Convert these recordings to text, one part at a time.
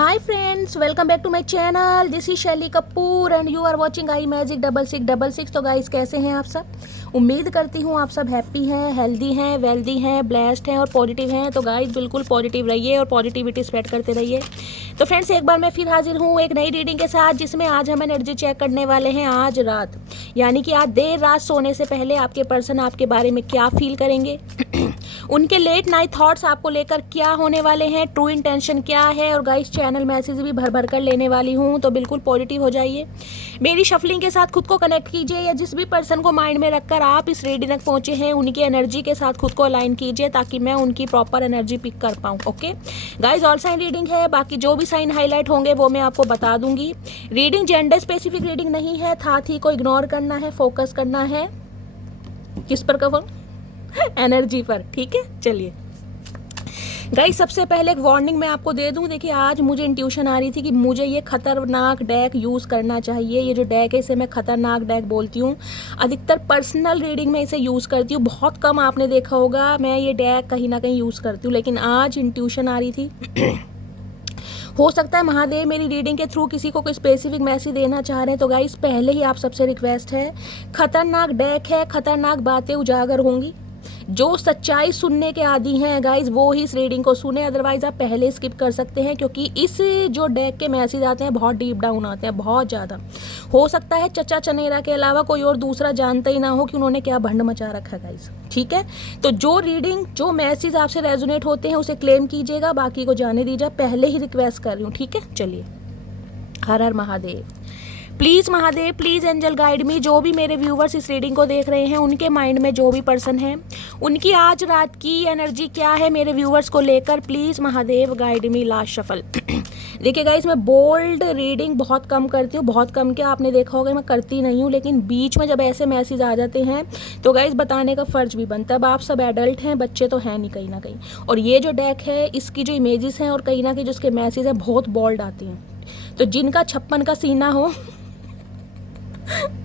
Hi friends, welcome back to my channel. This is शैली Kapoor and you are watching I magic 6666। तो guys कैसे हैं आप सब? उम्मीद करती हूँ आप सब हैप्पी हैं, हेल्दी हैं, वेल्दी हैं, ब्लेस्ड हैं और पॉजिटिव हैं। तो गाइस बिल्कुल पॉजिटिव रहिए और पॉजिटिविटी स्प्रेड करते रहिए। तो फ्रेंड्स एक बार मैं फिर हाजिर हूँ एक नई रीडिंग के साथ, जिसमें आज हम एनर्जी चेक करने वाले हैं आज रात, यानी कि आज देर रात सोने से पहले आपके पर्सन आपके बारे में क्या फील करेंगे उनके लेट नाइट थॉट्स आपको लेकर क्या होने वाले हैं, ट्रू इंटेंशन क्या है। और गाइस चैनल मैसेज भी भर भर कर लेने वाली हूँ, तो बिल्कुल पॉजिटिव हो जाइए। मेरी शफलिंग के साथ खुद को कनेक्ट कीजिए, या जिस भी पर्सन को माइंड में रखकर आप इस रीडिंग तक पहुंचे हैं उनकी एनर्जी के साथ खुद को अलाइन कीजिए, ताकि मैं उनकी प्रॉपर एनर्जी पिक कर पाऊँ। Okay guys, all sign reading है, बाकी जो भी साइन हाईलाइट होंगे वो मैं आपको बता दूंगी। रीडिंग जेंडर स्पेसिफिक रीडिंग नहीं है, साथ ही को इग्नोर करना है, फोकस करना है किस पर कवर एनर्जी पर। ठीक है, चलिए गाइस सबसे पहले एक वार्निंग मैं आपको दे दूं। देखिए आज मुझे इंट्यूशन आ रही थी कि मुझे ये खतरनाक डेक यूज़ करना चाहिए। ये जो डेक है इसे मैं खतरनाक डेक बोलती हूँ। अधिकतर पर्सनल रीडिंग में इसे यूज़ करती हूँ, बहुत कम आपने देखा होगा मैं ये डेक कहीं ना कहीं यूज़ करती हूँ, लेकिन आज इंट्यूशन आ रही थी हो सकता है महादेव मेरी रीडिंग के थ्रू किसी को कोई स्पेसिफिक मैसेज देना चाह रहे हैं। तो गाइस पहले ही आप सबसे रिक्वेस्ट है, खतरनाक डेक है, खतरनाक बातें उजागर होंगी। जो सच्चाई सुनने के आदी हैं गाइज वो ही इस रीडिंग को सुने, अदरवाइज आप पहले स्किप कर सकते हैं, क्योंकि इस जो डेक के मैसेज आते हैं बहुत डीप डाउन आते हैं, बहुत ज़्यादा। हो सकता है चचा चनेरा के अलावा कोई और दूसरा जानता ही ना हो कि उन्होंने क्या भंड मचा रखा है गाइज। ठीक है, तो जो रीडिंग जो मैसेज आपसे रेजोनेट होते हैं उसे क्लेम कीजिएगा, बाकी को जाने दीजिए। पहले ही रिक्वेस्ट कर रही हूँ, ठीक है। चलिए, हर हर Mahadev. Please Mahadev, please angel guide me. जो भी मेरे व्यूवर्स इस रीडिंग को देख रहे हैं उनके माइंड में जो भी पर्सन है उनकी आज रात की एनर्जी क्या है मेरे व्यूवर्स को लेकर, please Mahadev guide me. Last shuffle. देखिए गाइस मैं बोल्ड रीडिंग बहुत कम करती हूँ, बहुत कम, क्या आपने देखा होगा मैं करती नहीं हूँ, लेकिन बीच में जब ऐसे मैसेज आ जाते हैं तो गाइस बताने का फ़र्ज भी बनता है। अब आप सब एडल्ट हैं, बच्चे तो हैं नहीं कहीं ना कहीं। और ये जो डेक है इसकी जो इमेजेस हैं और कहीं ना कहीं जो इसके मैसेज हैं बहुत बोल्ड आती हैं, तो जिनका 56 का सीना हो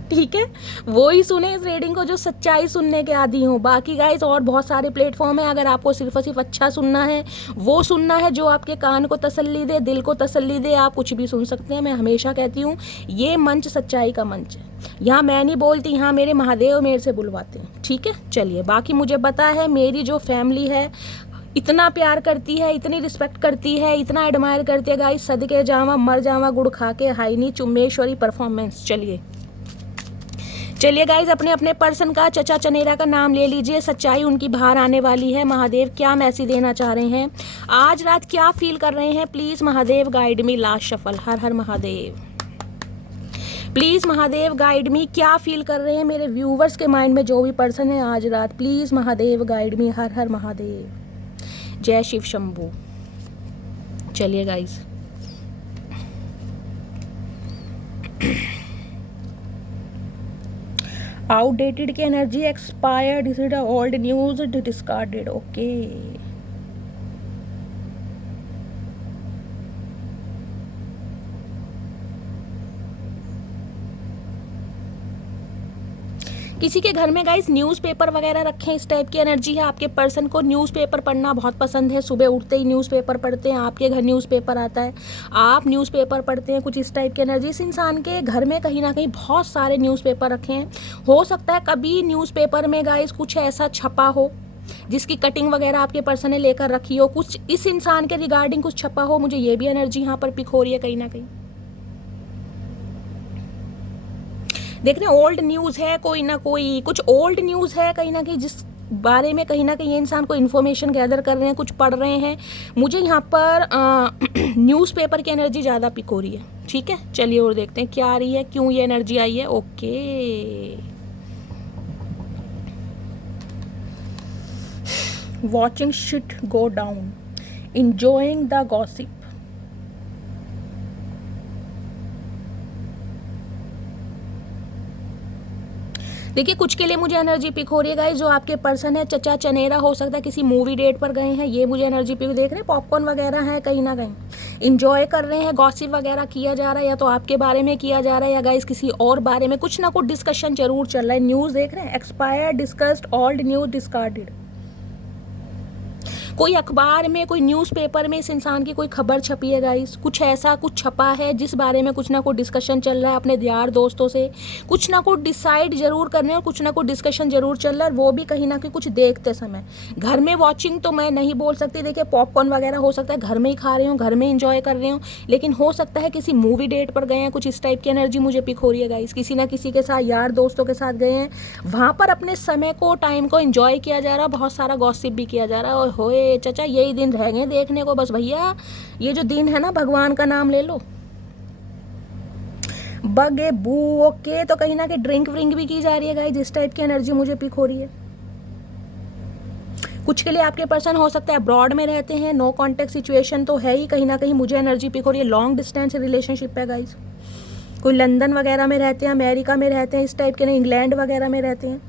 ठीक है वो ही सुने इस रीडिंग को, जो सच्चाई सुनने के आदी हो। बाकी गाइस और बहुत सारे प्लेटफॉर्म है, अगर आपको सिर्फ और सिर्फ अच्छा सुनना है, वो सुनना है जो आपके कान को तसल्ली दे, दिल को तसल्ली दे, आप कुछ भी सुन सकते हैं। मैं हमेशा कहती हूँ ये मंच सच्चाई का मंच है, यहाँ मैं नहीं बोलती, यहाँ मेरे महादेव मेरे से बुलवाते हैं। ठीक है, चलिए। बाकी मुझे पता है मेरी जो फैमिली है इतना प्यार करती है, इतनी रिस्पेक्ट करती है, इतना एडमायर करती है गाइस, सदके जावा मर जावा गुड़ खा के, हाईनी चुम्मेश्वरी परफॉर्मेंस। चलिए गाइज अपने अपने पर्सन का चचा चनेरा का नाम ले लीजिए, सच्चाई उनकी बाहर आने वाली है। महादेव क्या मैसेज देना चाह रहे हैं, आज रात क्या फील कर रहे हैं, please Mahadev guide me. Last shuffle. हर हर महादेव। प्लीज़ महादेव गाइड मी, क्या फील कर रहे हैं मेरे व्यूवर्स के माइंड में जो भी पर्सन है आज रात, प्लीज़ महादेव गाइड मी। हर हर महादेव, जय शिव शंभू। चलिए गाइज आउटडेटेड की energy, expired, is it old news, discarded. Okay किसी के घर में गाइस न्यूज़पेपर वगैरह रखें, इस टाइप की एनर्जी है। आपके पर्सन को न्यूज़पेपर पढ़ना बहुत पसंद है, सुबह उठते ही न्यूज़पेपर पढ़ते हैं, आपके घर न्यूज़पेपर आता है, आप न्यूज़पेपर पढ़ते हैं, कुछ इस टाइप की एनर्जी। इस इंसान के घर में कहीं ना कहीं बहुत सारे न्यूज़पेपर रखे हैं। हो सकता है कभी न्यूज़पेपर में गाइस कुछ ऐसा छपा हो जिसकी कटिंग वगैरह आपके पर्सन ने लेकर रखी हो, कुछ इस इंसान के रिगार्डिंग कुछ छपा हो। मुझे ये भी एनर्जी यहाँ पर पिक हो रही है कहीं ना कहीं। देख रहे हैं ओल्ड न्यूज़ है, कोई ना कोई कुछ ओल्ड न्यूज़ है कहीं ना कहीं, जिस बारे में कहीं ना कहीं ये इंसान को इन्फॉर्मेशन गैदर कर रहे हैं, कुछ पढ़ रहे हैं। मुझे यहाँ पर न्यूज़पेपर की एनर्जी ज़्यादा पिक हो रही है। ठीक है, चलिए और देखते हैं क्या आ रही है, क्यों ये एनर्जी आई है। Okay, watching shit go down, enjoying the gossip. देखिए कुछ के लिए मुझे एनर्जी पिक हो रही है गाइस, जो आपके पर्सन है चचा चनेरा, हो सकता है किसी मूवी डेट पर गए हैं, ये मुझे एनर्जी पिक देख रहे हैं। पॉपकॉर्न वगैरह है, कहीं ना कहीं इंजॉय कर रहे हैं, गॉसिप वगैरह किया जा रहा है, या तो आपके बारे में किया जा रहा है या गाइस किसी और बारे में कुछ ना कुछ डिस्कशन जरूर चल रहा है। न्यूज़ देख रहे हैं, expired, discussed, old news, discarded. कोई अखबार में, कोई न्यूज़पेपर में इस इंसान की कोई खबर छपी है गाइस, कुछ ऐसा कुछ छपा है जिस बारे में कुछ ना कुछ डिस्कशन चल रहा है अपने यार दोस्तों से, कुछ ना कुछ डिसाइड जरूर करने और कुछ ना कुछ डिस्कशन जरूर चल रहा है, वो भी कहीं ना कहीं कुछ देखते समय। घर में वॉचिंग तो मैं नहीं बोल सकती, देखिए पॉपकॉर्न वगैरह हो सकता है घर में ही खा रहे हो, घर में इंजॉय कर रहे हो, लेकिन हो सकता है किसी मूवी डेट पर गए हैं, कुछ इस टाइप की एनर्जी मुझे पिक हो रही है गाइस। किसी ना किसी के साथ यार दोस्तों के साथ गए हैं, वहाँ पर अपने समय को, टाइम को एंजॉय किया जा रहा है, बहुत सारा गॉसिप भी किया जा रहा है। और होए चाचा यही दिन रह गए देखने को, बस भैया ये जो दिन है ना, भगवान का नाम ले लो, बगे बू ओके। तो कहीं ना कहीं ड्रिंक व्रिंक भी की जा रही है गाइस, इस टाइप की एनर्जी मुझे पिक हो रही है। कुछ के लिए आपके पर्सन हो सकता है अब्रॉड में रहते हैं, नो कॉन्टेक्ट सिचुएशन तो है ही, कहीं ना कहीं मुझे एनर्जी पिक हो रही है। लॉन्ग डिस्टेंस रिलेशनशिप है गाइस, कोई लंदन वगैरह में रहते हैं, अमेरिका में रहते हैं, इस टाइप के ना, इंग्लैंड वगैरह में रहते हैं,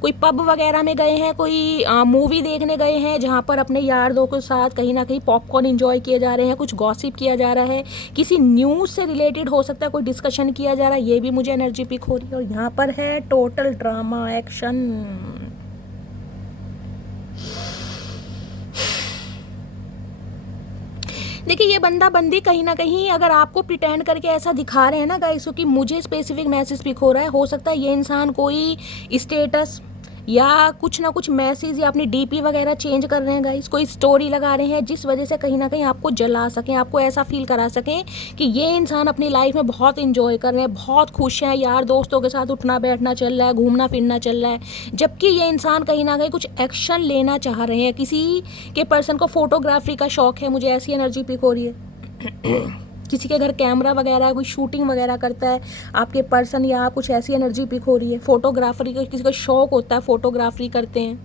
कोई पब वगैरह में गए हैं, कोई मूवी देखने गए हैं जहाँ पर अपने यार दोस्तों के साथ कहीं ना कहीं पॉपकॉर्न एंजॉय किए जा रहे हैं, कुछ गॉसिप किया जा रहा है, किसी न्यूज़ से रिलेटेड हो सकता है कोई डिस्कशन किया जा रहा है, ये भी मुझे एनर्जी पिक हो रही है। और यहाँ पर है टोटल ड्रामा एक्शन। देखिए ये बंदा बंदी कहीं ना कहीं अगर आपको प्रिटेंड करके ऐसा दिखा रहे हैं ना गाइस, क्योंकि मुझे स्पेसिफिक मैसेज पिक हो रहा है, हो सकता है ये इंसान कोई स्टेटस या कुछ ना कुछ मैसेज या अपनी डीपी वगैरह चेंज कर रहे हैं गाइस, कोई स्टोरी लगा रहे हैं जिस वजह से कहीं ना कहीं आपको जला सकें, आपको ऐसा फील करा सकें कि ये इंसान अपनी लाइफ में बहुत इंजॉय कर रहे हैं, बहुत खुश हैं, यार दोस्तों के साथ उठना बैठना चल रहा है, घूमना फिरना चल रहा है, जबकि ये इंसान कहीं ना कहीं कुछ एक्शन लेना चाह रहे हैं। किसी के पर्सन को फोटोग्राफी का शौक है, मुझे ऐसी एनर्जी पिक हो रही है। किसी के घर कैमरा वगैरह, कोई शूटिंग वगैरह करता है आपके पर्सन, या कुछ ऐसी एनर्जी पिक हो रही है। फोटोग्राफरी का किसी को शौक होता है, फोटोग्राफरी करते हैं,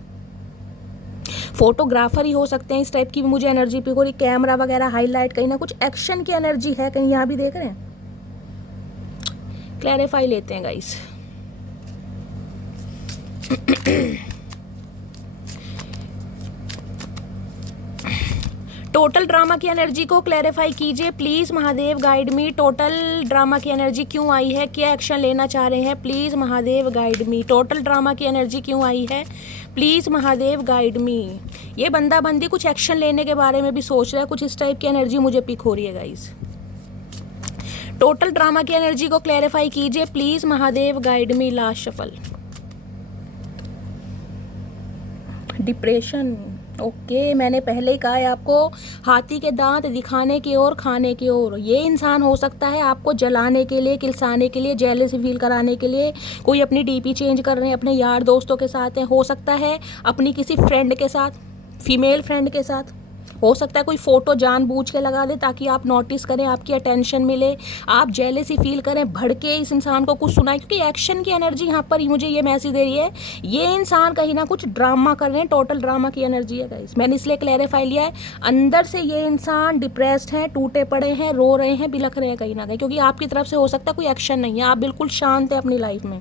फोटोग्राफर ही हो सकते हैं, इस टाइप की भी मुझे एनर्जी पिक हो रही। कैमरा वगैरह हाईलाइट, कहीं ना कुछ एक्शन की एनर्जी है, कहीं यहाँ भी देख रहे हैं। क्लैरिफाई लेते हैं गाइस। टोटल ड्रामा की एनर्जी को क्लैरिफाई कीजिए please Mahadev, guide me. Total drama की एनर्जी क्यों आई है, क्या एक्शन लेना चाह रहे हैं, please Mahadev guide me. Total drama की एनर्जी क्यों आई है, प्लीज़ महादेव गाइड मी। ये बंदा बंदी कुछ एक्शन लेने के बारे में भी सोच रहा है, कुछ इस टाइप की एनर्जी मुझे पिक हो रही है गाइस। टोटल ड्रामा की एनर्जी को क्लैरिफाई कीजिए please Mahadev guide me. Last shuffle. Depression, okay मैंने पहले ही कहा है आपको, हाथी के दांत दिखाने की ओर, खाने की ओर। ये इंसान हो सकता है आपको जलाने के लिए, किलसाने के लिए, जेलसी फील कराने के लिए, कोई अपनी डीपी चेंज कर रहे हैं, अपने यार दोस्तों के साथ है, हो सकता है अपनी किसी फ्रेंड के साथ, फीमेल फ्रेंड के साथ, हो सकता है कोई फ़ोटो जानबूझ के लगा दे ताकि आप नोटिस करें, आपकी अटेंशन मिले, आप जेलसी फील करें, भड़के इस इंसान को कुछ सुनाए, क्योंकि एक्शन की एनर्जी यहाँ पर ही मुझे ये मैसेज दे रही है, ये इंसान कहीं ना कुछ ड्रामा कर रहे हैं। टोटल ड्रामा की एनर्जी है गाइस, मैंने इसलिए क्लैरिफाई लिया है। अंदर से ये इंसान डिप्रेस्ड हैं, टूटे पड़े हैं, रो रहे हैं, बिलख रहे हैं कहीं ना कहीं, क्योंकि आपकी तरफ से हो सकता है कोई एक्शन नहीं है, आप बिल्कुल शांत है अपनी लाइफ में,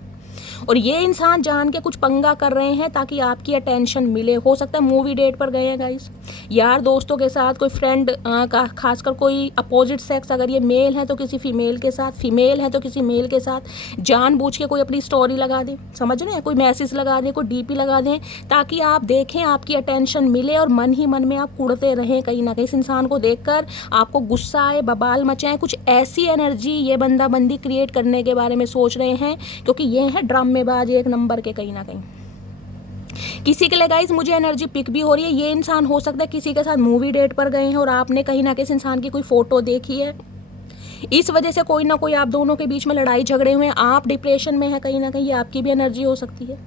और ये इंसान जान के कुछ पंगा कर रहे हैं ताकि आपकी अटेंशन मिले। हो सकता है मूवी डेट पर गए हैं गाइस, यार दोस्तों के साथ, कोई फ्रेंड का, खासकर कोई अपोजिट सेक्स, अगर ये मेल है तो किसी फीमेल के साथ, फीमेल है तो किसी मेल के साथ, जानबूझ के कोई अपनी स्टोरी लगा दें, समझ रहे हैं, कोई मैसेज लगा दें, कोई डीपी लगा दें ताकि आप देखें, आपकी अटेंशन मिले और मन ही मन में आप कुड़ते रहें कहीं ना कहीं। इस इंसान को देखकर आपको गुस्सा आए, बबाल मचाएं, कुछ ऐसी एनर्जी ये बंदा बंदी क्रिएट करने के बारे में सोच रहे हैं, क्योंकि ये है ड्रामेबाज एक नंबर के कहीं ना कहीं। किसी के लिए गाइस मुझे एनर्जी पिक भी हो रही है, ये इंसान हो सकता है किसी के साथ मूवी डेट पर गए हैं और आपने कहीं ना कहीं इस इंसान की कोई फोटो देखी है, इस वजह से कोई ना कोई आप दोनों के बीच में लड़ाई झगड़े हुए हैं, आप डिप्रेशन में है कहीं ना कहीं, ये आपकी भी एनर्जी हो सकती है,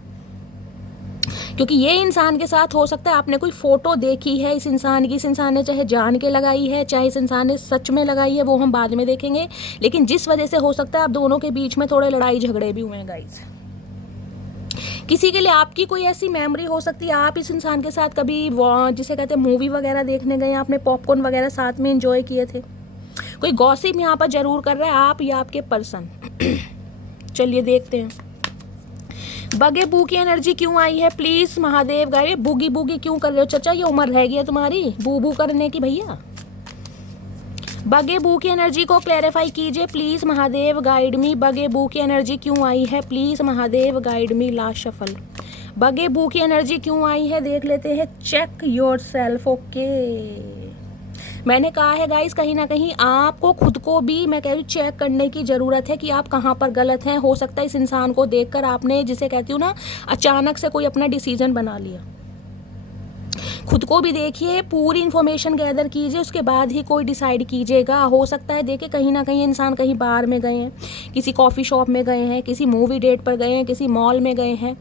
क्योंकि ये इंसान के साथ हो सकता है आपने कोई फोटो देखी है इस इंसान की, इस इंसान ने चाहे जान के लगाई है, चाहे इस इंसान ने सच में लगाई है, वो हम बाद में देखेंगे, लेकिन जिस वजह से हो सकता है आप दोनों के बीच में थोड़े लड़ाई झगड़े भी हुए हैं गाइस। किसी के लिए आपकी कोई ऐसी मेमोरी हो सकती है, आप इस इंसान के साथ कभी जिसे कहते हैं मूवी वगैरह देखने गए, आपने पॉपकॉर्न वगैरह साथ में एंजॉय किए थे, कोई गॉसिप यहाँ पर जरूर कर रहा है आप या आपके पर्सन। चलिए देखते हैं बगे बू की एनर्जी क्यों आई है, please Mahadev guide. Boogie boogie क्यों कर रहे हो चाचा, ये उम्र रह गई है तुम्हारी बू बू करने की भैया। बगे बू की एनर्जी को क्लैरिफाई कीजिए प्लीज महादेव गाइड मी। बगे बू की एनर्जी क्यों आई है, please Mahadev guide me. Last shuffle. बगे बू की एनर्जी क्यों आई है देख लेते हैं। Check your self. ओके, मैंने कहा है गाइस कहीं ना कहीं आपको खुद को भी मैं कह रही हूँ चेक करने की ज़रूरत है कि आप कहाँ पर गलत हैं। हो सकता है इस इंसान को देखकर आपने, जिसे कहती हूँ ना, अचानक से कोई अपना डिसीजन बना लिया। खुद को भी देखिए, पूरी इन्फॉर्मेशन गैदर कीजिए, उसके बाद ही कोई डिसाइड कीजिएगा। हो सकता है देखिए कहीं ना कहीं इंसान कहीं बार में गए हैं, किसी कॉफ़ी शॉप में गए हैं, किसी मूवी डेट पर गए हैं, किसी मॉल में गए हैं,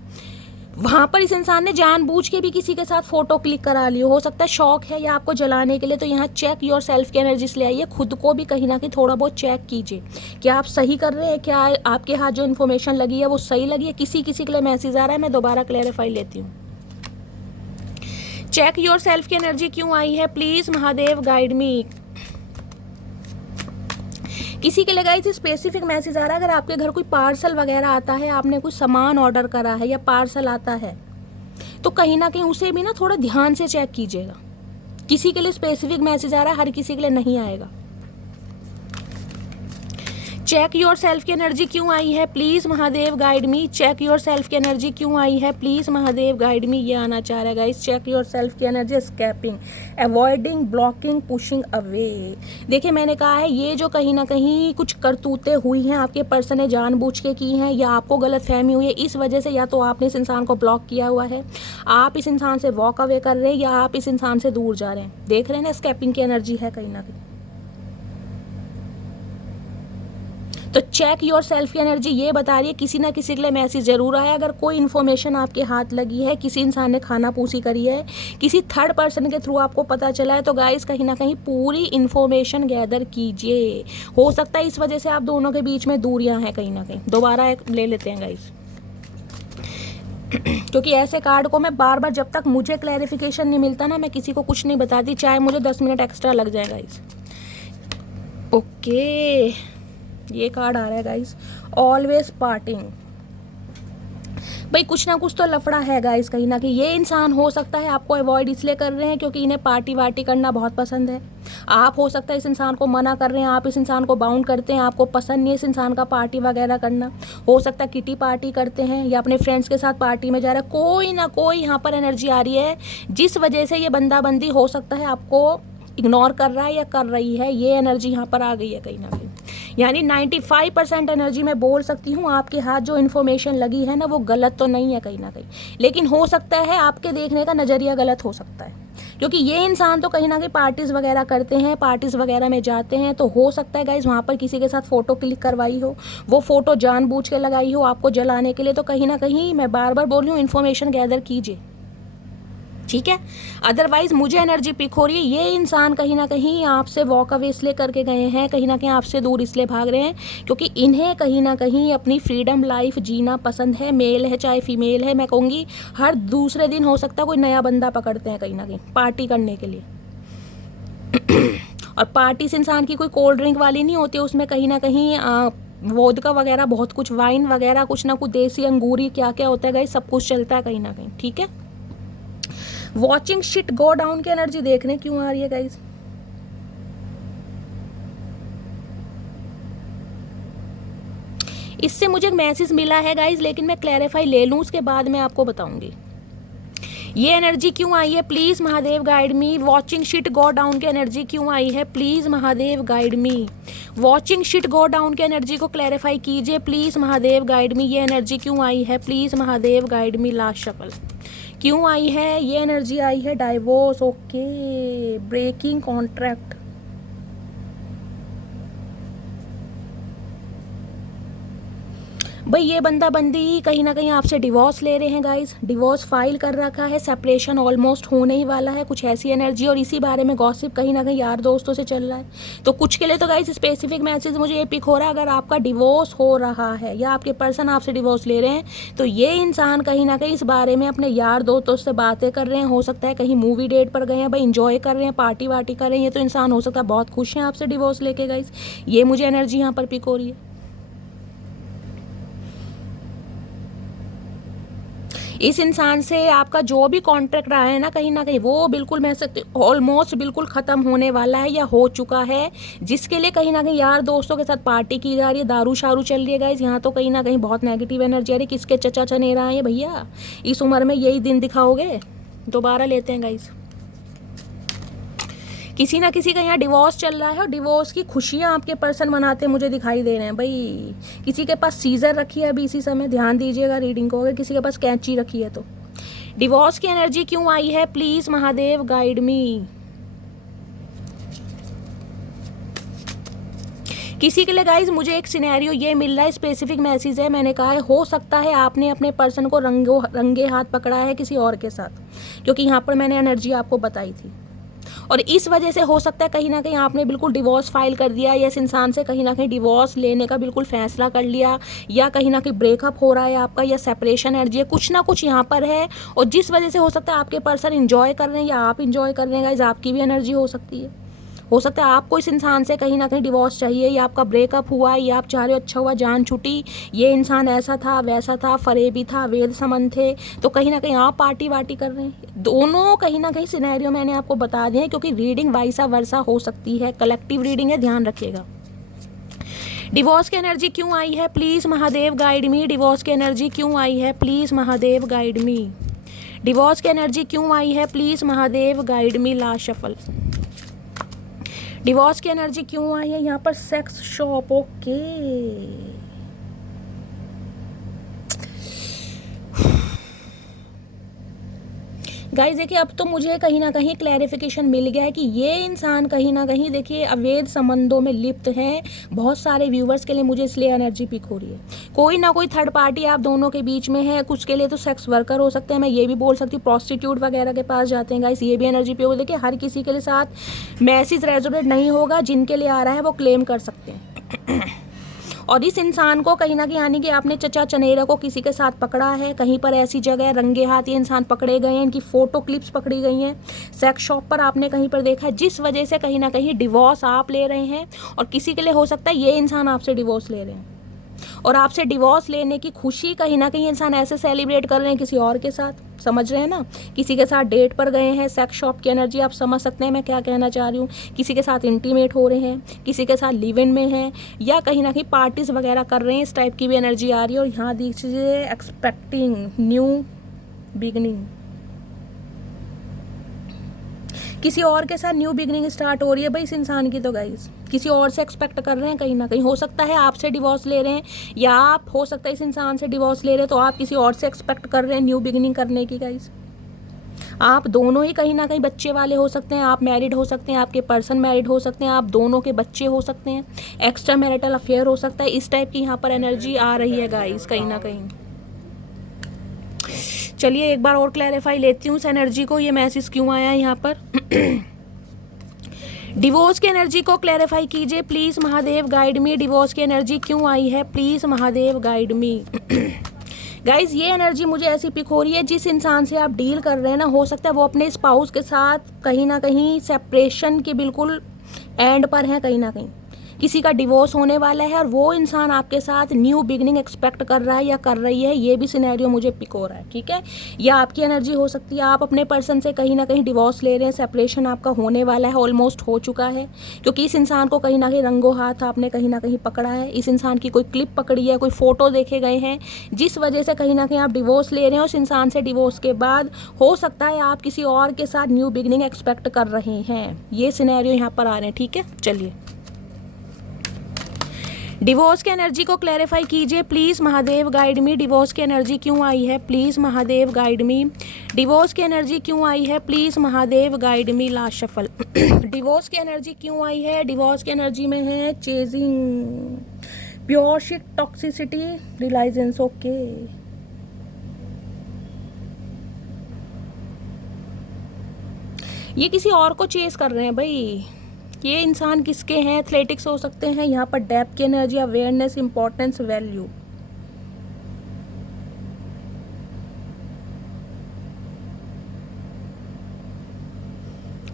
वहाँ पर इस इंसान ने जानबूझ के भी किसी के साथ फ़ोटो क्लिक करा ली हो सकता है शौक है या आपको जलाने के लिए। तो यहाँ चेक योर सेल्फ की एनर्जी से ले आइए, खुद को भी कहीं ना कहीं थोड़ा बहुत चेक कीजिए, क्या आप सही कर रहे हैं, क्या आपके हाथ जो इन्फॉर्मेशन लगी है वो सही लगी है। किसी किसी के लिए मैसेज आ रहा है, मैं दोबारा क्लैरिफाई लेती हूँ। चेक योर सेल्फ की एनर्जी क्यों आई है, प्लीज़ महादेव गाइड मी। किसी के लिए गाइस स्पेसिफिक मैसेज आ रहा है, अगर आपके घर कोई पार्सल वगैरह आता है, आपने कुछ सामान ऑर्डर करा है या पार्सल आता है, तो कहीं ना कहीं उसे भी ना थोड़ा ध्यान से चेक कीजिएगा। किसी के लिए स्पेसिफिक मैसेज आ रहा है, हर किसी के लिए नहीं आएगा। चेक योर सेल्फ की एनर्जी क्यों आई है, please Mahadev guide me. Check yourself की एनर्जी क्यों आई है, प्लीज़ महादेव गाइड मी। ये आना चाह रहा है गाइस, चेक योर सेल्फ की energy. Escaping, avoiding, blocking, pushing away. देखिए मैंने कहा है ये जो कहीं ना कहीं कुछ करतूतें हुई हैं, आपके पर्सन ने जानबूझ के की हैं या आपको गलतफहमी हुई है, इस वजह से या तो आपने इस इंसान को ब्लॉक किया हुआ है, आप इस इंसान से वॉक अवे कर रहे हैं, या आप इस इंसान से दूर जा रहे हैं। देख रहे हैं ना, एस्केपिंग की एनर्जी है कहीं ना कहीं। तो चेक योर सेल्फ की एनर्जी ये बता रही है किसी ना किसी के लिए मैसेज जरूर आया। अगर कोई इन्फॉर्मेशन आपके हाथ लगी है, किसी इंसान ने खाना पूसी करी है, किसी थर्ड पर्सन के थ्रू आपको पता चला है, तो गाइस कहीं ना कहीं पूरी इन्फॉर्मेशन गैदर कीजिए। हो सकता है इस वजह से आप दोनों के बीच में दूरियां हैं कहीं ना कहीं। दोबारा एक ले लेते हैं गाइस, क्योंकि ऐसे कार्ड को मैं बार बार, जब तक मुझे क्लैरिफिकेशन नहीं मिलता ना, मैं किसी को कुछ नहीं बताती, चाहे मुझे 10 मिनट एक्स्ट्रा लग जाए गाइस। ओके, ये कार्ड आ रहा है गाइस, ऑलवेज पार्टिंग। भाई कुछ ना कुछ तो लफड़ा है गाइस कहीं ना कहीं। ये इंसान हो सकता है आपको अवॉइड इसलिए कर रहे हैं क्योंकि इन्हें पार्टी वार्टी करना बहुत पसंद है। आप हो सकता है इस इंसान को मना कर रहे हैं, आप इस इंसान को बाउंड करते हैं, आपको पसंद नहीं है इस इंसान का पार्टी वगैरह करना। हो सकता है किटी पार्टी करते हैं या अपने फ्रेंड्स के साथ पार्टी में जा रहा है। कोई ना कोई यहाँ पर एनर्जी आ रही है जिस वजह से ये बंदा बंदी हो सकता है आपको इग्नोर कर रहा है या कर रही है। ये एनर्जी यहाँ पर आ गई है कहीं ना कहीं। यानी 95% एनर्जी मैं बोल सकती हूँ आपके हाथ जो इन्फॉर्मेशन लगी है ना, वो गलत तो नहीं है कहीं ना कहीं, लेकिन हो सकता है आपके देखने का नज़रिया गलत हो सकता है। क्योंकि ये इंसान तो कहीं ना कहीं पार्टीज़ वगैरह करते हैं, पार्टीज़ वगैरह में जाते हैं, तो हो सकता है गाइस वहाँ पर किसी के साथ फ़ोटो क्लिक करवाई हो, वो फ़ोटो जानबूझ के लगाई हो आपको जलाने के लिए। तो कहीं ना कहीं मैं बार बार बोल रही हूँ, इन्फॉर्मेशन गैदर कीजिए, ठीक है। अदरवाइज मुझे एनर्जी पिक हो रही है, ये इंसान कहीं ना कहीं आपसे वॉक अवे इसलिए करके गए हैं, कहीं ना कहीं आपसे दूर इसलिए भाग रहे हैं क्योंकि इन्हें कहीं ना कहीं अपनी फ्रीडम लाइफ जीना पसंद है। मेल है चाहे फीमेल है, मैं कहूँगी हर दूसरे दिन हो सकता है कोई नया बंदा पकड़ते हैं कहीं ना कहीं पार्टी करने के लिए। और पार्टी से इंसान की कोई कोल्ड ड्रिंक वाली नहीं होती, उसमें कहीं ना कहीं वोदका वगैरह बहुत कुछ, वाइन वगैरह कुछ ना कुछ, देसी अंगूरी क्या क्या होता है गाइस, सब कुछ चलता है कहीं ना कहीं, ठीक है। वॉचिंग शिट गो डाउन की एनर्जी देखने क्यों आ रही है गाइस। इससे मुझे एक मैसेज मिला है गाइस, लेकिन मैं क्लैरिफाई ले लूं उसके बाद मैं आपको बताऊंगी ये एनर्जी क्यों आई है। Please Mahadev guide me. Watching shit go down की एनर्जी क्यों आई है, please Mahadev guide me. Watching shit go down की एनर्जी को क्लैरिफाई कीजिए, प्लीज़ महादेव गाइड मी। ये एनर्जी क्यों आई है, please Mahadev guide me. Last shuffle क्यों आई है, ये एनर्जी आई है डाइवोर्स। Okay, breaking contract. भाई ये बंदा बंदी कहीं ना कहीं आपसे डिवोर्स ले रहे हैं गाइस, डिवोर्स फाइल कर रखा है, सेपरेशन ऑलमोस्ट होने ही वाला है, कुछ ऐसी एनर्जी। और इसी बारे में गॉसिप कहीं ना कहीं यार दोस्तों से चल रहा है। तो कुछ के लिए तो गाइस स्पेसिफिक मैसेज मुझे ये पिक हो रहा है, अगर आपका डिवोर्स हो रहा है या आपके पर्सन आपसे डिवोर्स ले रहे हैं, तो ये इंसान कहीं ना कहीं इस बारे में अपने यार दोस्तों से बातें कर रहे हैं। हो सकता है कहीं मूवी डेट पर गए हैं, भाई इंजॉय कर रहे हैं, पार्टी वार्टी कर रहे हैं। ये तो इंसान हो सकता है बहुत खुश हैं आपसे डिवोर्स लेके गाइस। ये मुझे एनर्जी यहाँ पर पिक हो रही है। इस इंसान से आपका जो भी कॉन्ट्रैक्ट रहा है ना कहीं वो बिल्कुल मैं सकती ऑलमोस्ट बिल्कुल ख़त्म होने वाला है या हो चुका है, जिसके लिए कहीं ना कहीं यार दोस्तों के साथ पार्टी की जा रही है, दारू शारू चल रही है गाइज। यहाँ तो कहीं ना कहीं बहुत नेगेटिव एनर्जी आ रही है। किसके चचा चनेरा है भैया, इस उम्र में यही दिन दिखाओगे? दोबारा लेते हैं गाइज। किसी ना किसी का यहाँ डिवोर्स चल रहा है और डिवोर्स की खुशियाँ आपके पर्सन मनाते मुझे दिखाई दे रहे हैं भाई। किसी के पास सीजर रखी है अभी इसी समय, ध्यान दीजिएगा रीडिंग को, अगर किसी के पास कैंची रखी है तो। डिवोर्स की एनर्जी क्यों आई है, प्लीज महादेव गाइड मी। किसी के लिए गाइज मुझे एक सिनेरियो ये मिल रहा है, स्पेसिफिक मैसेज है, मैंने कहा है हो सकता है आपने अपने पर्सन को रंगे हाथ पकड़ा है किसी और के साथ, क्योंकि यहाँ पर मैंने एनर्जी आपको बताई थी। और इस वजह से हो सकता है कहीं ना कहीं आपने बिल्कुल डिवोर्स फाइल कर दिया, या इस इंसान से कहीं ना कहीं डिवोर्स लेने का बिल्कुल फैसला कर लिया, या कहीं ना कहीं ब्रेकअप हो रहा है आपका, या सेपरेशन एनर्जी है, कुछ ना कुछ यहाँ पर है। और जिस वजह से हो सकता है आपके पर्सन इंजॉय कर रहे हैं या आप इंजॉय कर रहे हैं गाइज, आपकी भी एनर्जी हो सकती है। हो सकता है आपको इस इंसान से कहीं ना कहीं डिवोर्स चाहिए, या आपका ब्रेकअप हुआ, या आप चाह रहे हो अच्छा हुआ जान छुटी, ये इंसान ऐसा था वैसा था, फरेबी था, वेद संबंध थे, तो कहीं ना कहीं आप पार्टी वार्टी कर रहे हैं। दोनों कहीं ना कहीं सिनेरियो मैंने आपको बता दिए हैं, क्योंकि रीडिंग वाइसा वर्सा हो सकती है, कलेक्टिव रीडिंग है, ध्यान रखिएगा। डिवोर्स की एनर्जी क्यों आई है, please Mahadev guide me. Divorce की एनर्जी क्यों आई है, please Mahadev guide me. Divorce की एनर्जी क्यों आई है, please Mahadev guide me. Last shuffle. Divorce की एनर्जी क्यों आई है यहाँ पर, सेक्स शॉप, ओके। गाइस देखिए अब तो मुझे कहीं ना कहीं क्लैरिफिकेशन मिल गया है कि ये इंसान कहीं ना कहीं देखिए अवैध संबंधों में लिप्त हैं। बहुत सारे व्यूवर्स के लिए मुझे इसलिए एनर्जी पिक हो रही है, कोई ना कोई थर्ड पार्टी आप दोनों के बीच में है। कुछ के लिए तो सेक्स वर्कर हो सकते हैं, मैं ये भी बोल सकती हूँ प्रॉस्टिट्यूट वगैरह के पास जाते हैं गाइस, ये भी एनर्जी पिक हो। देखिए हर किसी के लिए साथ मैसेज रेजोनेट नहीं होगा, जिनके लिए आ रहा है वो क्लेम कर सकते हैं। और इस इंसान को कहीं ना कहीं यानी कि आपने चचा चनेरा को किसी के साथ पकड़ा है, कहीं पर ऐसी जगह रंगे हाथ ये इंसान पकड़े गए हैं, इनकी फ़ोटो क्लिप्स पकड़ी गई हैं, सेक्स शॉप पर आपने कहीं पर देखा है, जिस वजह से कहीं ना कहीं डिवोर्स आप ले रहे हैं। और किसी के लिए हो सकता है ये इंसान आपसे डिवोर्स ले रहे हैं, और आपसे डिवोर्स लेने की खुशी कहीं ना कहीं इंसान ऐसे सेलिब्रेट कर रहे हैं किसी और के साथ, समझ रहे हैं ना। किसी के साथ डेट पर गए हैं, सेक्स शॉप की एनर्जी आप समझ सकते हैं मैं क्या कहना चाह रही हूँ। किसी के साथ इंटीमेट हो रहे हैं, किसी के साथ लिव इन में हैं, या कहीं ना कहीं पार्टीज वगैरह कर रहे हैं, इस टाइप की भी एनर्जी आ रही है। और यहाँ दीजिए एक्सपेक्टिंग न्यू बिगनिंग, किसी और के साथ न्यू बिगनिंग स्टार्ट हो रही है भाई इस इंसान की। तो गाइस किसी और से एक्सपेक्ट कर रहे हैं, कहीं ना कहीं हो सकता है आपसे डिवोर्स ले रहे हैं, या आप हो सकता है इस इंसान से डिवोर्स ले रहे हैं तो आप किसी और से एक्सपेक्ट कर रहे हैं न्यू बिगनिंग करने की। गाइस आप दोनों ही कहीं ना कहीं बच्चे वाले हो सकते हैं, आप मैरिड हो सकते हैं, आपके पर्सन मैरिड हो सकते हैं, आप दोनों के बच्चे हो सकते हैं, एक्स्ट्रा मैरिटल अफेयर हो सकता है, इस टाइप की यहाँ पर एनर्जी आ रही है गाइस कहीं ना कहीं। चलिए एक बार और क्लैरिफाई लेती हूँ इस एनर्जी को, ये मैसेज क्यों आया है यहाँ पर। डिवोर्स की एनर्जी को क्लैरिफाई कीजिए please Mahadev guide me. Divorce की एनर्जी क्यों आई है, please Mahadev guide me. Guys ये एनर्जी मुझे ऐसी पिक हो रही है, जिस इंसान से आप डील कर रहे हैं ना, हो सकता है वो अपने स्पाउस के साथ कहीं ना कहीं सेपरेशन के बिल्कुल एंड पर है, कहीं ना कहीं किसी का डिवोर्स होने वाला है, और वो इंसान आपके साथ न्यू बिगनिंग एक्सपेक्ट कर रहा है या कर रही है, ये भी सिनेरियो मुझे पिक हो रहा है, ठीक है। या आपकी एनर्जी हो सकती है आप अपने पर्सन से कहीं ना कहीं डिवोर्स ले रहे हैं, सेपरेशन आपका होने वाला है, ऑलमोस्ट हो चुका है, क्योंकि इस इंसान को कहीं ना कहीं रंगों हाथ आपने कहीं ना कहीं पकड़ा है। इस इंसान की कोई क्लिप पकड़ी है, कोई फोटो देखे गए हैं, जिस वजह से कहीं ना कहीं आप डिवोर्स ले रहे हैं। उस इंसान से डिवोर्स के बाद हो सकता है आप किसी और के साथ न्यू बिगनिंग एक्सपेक्ट कर रहे हैं, ये सिनेरियो यहाँ पर आ रहे हैं, ठीक है। चलिए डिवोर्स की एनर्जी को क्लैरिफाई कीजिए please Mahadev guide me. Divorce की एनर्जी क्यों आई है, please Mahadev guide me. Divorce की एनर्जी क्यों आई है, please Mahadev guide me. Last shuffle. Divorce की एनर्जी क्यों आई है, डिवोर्स की एनर्जी में है chasing, pure shit, toxicity, reliance, okay. ये किसी और को चेस कर रहे हैं भाई। ये इंसान किसके हैं, एथलेटिक्स हो सकते हैं, यहाँ पर डेप्थ की एनर्जी, अवेयरनेस, इंपॉर्टेंस, वैल्यू।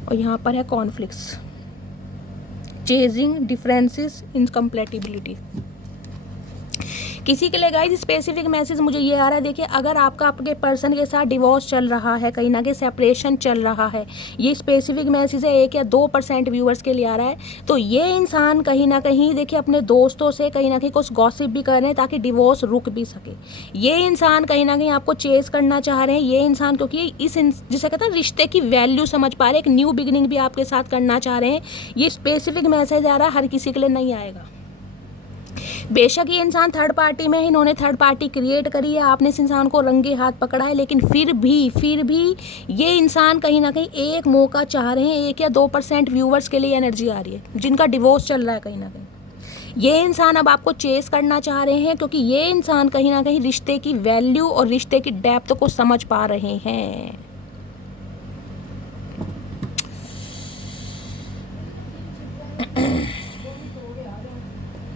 और यहाँ पर है कॉन्फ्लिक्ट्स, चेजिंग, डिफरेंसेस, इनकम्पैटिबिलिटी। किसी के लिए गाइस स्पेसिफिक मैसेज मुझे ये आ रहा है, देखिए अगर आपका आपके पर्सन के साथ डिवोर्स चल रहा है, कहीं ना कहीं सेपरेशन चल रहा है, ये स्पेसिफिक मैसेज है 1 या 2% व्यूअर्स के लिए आ रहा है, तो ये इंसान कहीं ना कहीं देखिए अपने दोस्तों से कहीं ना कहीं कुछ गॉसिप भी कर रहे हैं ताकि डिवोर्स रुक भी सके। ये इंसान कहीं ना कहीं आपको चेस करना चाह रहे हैं, ये इंसान क्योंकि जिसे कहते हैं रिश्ते की वैल्यू समझ पा रहे हैं, एक न्यू बिगिनिंग भी आपके साथ करना चाह रहे हैं। ये स्पेसिफिक मैसेज आ रहा है, हर किसी के लिए नहीं आएगा। बेशक ये इंसान थर्ड पार्टी में है, इन्होंने थर्ड पार्टी क्रिएट करी है, आपने इस इंसान को रंगे हाथ पकड़ा है, लेकिन फिर भी ये इंसान कहीं ना कहीं एक मौका चाह रहे हैं। 1 या 2% व्यूवर्स के लिए एनर्जी आ रही है जिनका डिवोर्स चल रहा है, कहीं ना कहीं ये इंसान अब आपको चेस करना चाह रहे हैं, क्योंकि ये इंसान कहीं ना कहीं रिश्ते की वैल्यू और रिश्ते की डेप्थ को समझ पा रहे हैं।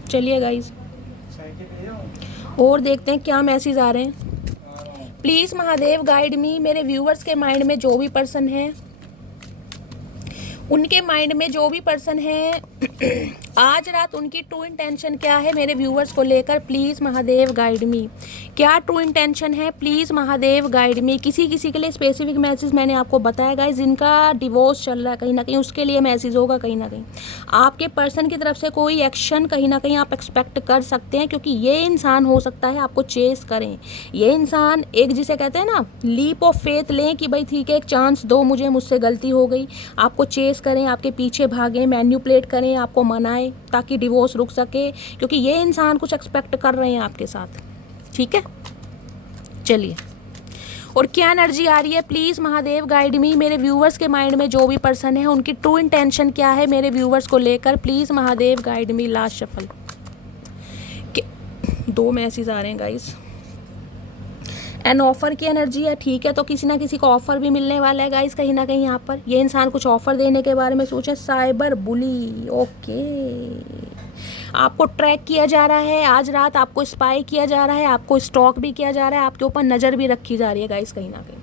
चलिए गाइस और देखते हैं क्या मैसेज आ रहे हैं। प्लीज़ महादेव गाइड मी, मेरे व्यूवर्स के माइंड में जो भी पर्सन है, उनके माइंड में जो भी पर्सन है आज रात उनकी ट्रू इंटेंशन क्या है मेरे व्यूवर्स को लेकर, प्लीज़ महादेव गाइड मी। क्या ट्रू इंटेंशन है, प्लीज़ महादेव गाइड मी। किसी किसी के लिए स्पेसिफिक मैसेज मैंने आपको बताया गाइस, जिनका डिवोर्स चल रहा है कहीं ना कहीं उसके लिए मैसेज होगा। कहीं ना कहीं आपके पर्सन की तरफ से कोई एक्शन कहीं ना कहीं आप एक्सपेक्ट कर सकते हैं, क्योंकि ये इंसान हो सकता है आपको चेस करें। ये इंसान एक जिसे कहते हैं ना लीप ऑफ फेथ लें कि भाई ठीक है एक चांस दो मुझे, मुझसे गलती हो गई, आपको चेस करें, आपके पीछे भागें, मैन्युपुलेट करें, आपको मनाएं ताकि डिवोर्स रुक सके, क्योंकि ये इंसान कुछ एक्सपेक्ट कर रहे हैं आपके साथ। ठीक है, चलिए और क्या एनर्जी आ रही है, प्लीज़ महादेव गाइड मी। मेरे व्यूवर्स के माइंड में जो भी पर्सन है उनकी ट्रू इंटेंशन क्या है मेरे व्यूवर्स को लेकर, please Mahadev guide me. Last shuffle 2 message आ रहे हैं गाइस। एन ऑफर की एनर्जी है, ठीक है, तो किसी ना किसी को ऑफर भी मिलने वाला है गाइस कहीं ना कहीं यहाँ पर। ये इंसान कुछ ऑफर देने के बारे में सोचे। साइबर बुली, ओके, आपको ट्रैक किया जा रहा है आज रात, आपको स्पाई किया जा रहा है, आपको स्टॉक भी किया जा रहा है, आपके ऊपर नज़र भी रखी जा रही है गाइस कहीं ना कहीं।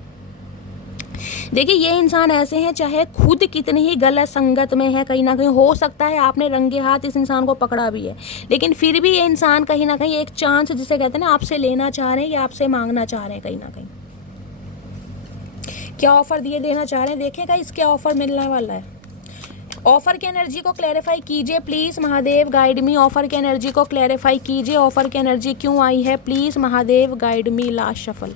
देखिए ये इंसान ऐसे हैं, चाहे खुद कितनी ही गलत संगत में है, कहीं ना कहीं हो सकता है आपने रंगे हाथ इस इंसान को पकड़ा भी है, लेकिन फिर भी ये इंसान कहीं ना कहीं एक चांस जिसे कहते हैं ना आपसे लेना चाह रहे हैं या आपसे मांगना चाह रहे हैं। कहीं ना कहीं क्या ऑफर दिए देना चाह रहे हैं, देखेगा इसके ऑफर मिलने वाला है। ऑफर की एनर्जी को क्लैरिफाई कीजिए please Mahadev guide me. Offer की एनर्जी को क्लैरिफाई कीजिए, ऑफर की एनर्जी क्यों आई है, please Mahadev guide me. Last shuffle,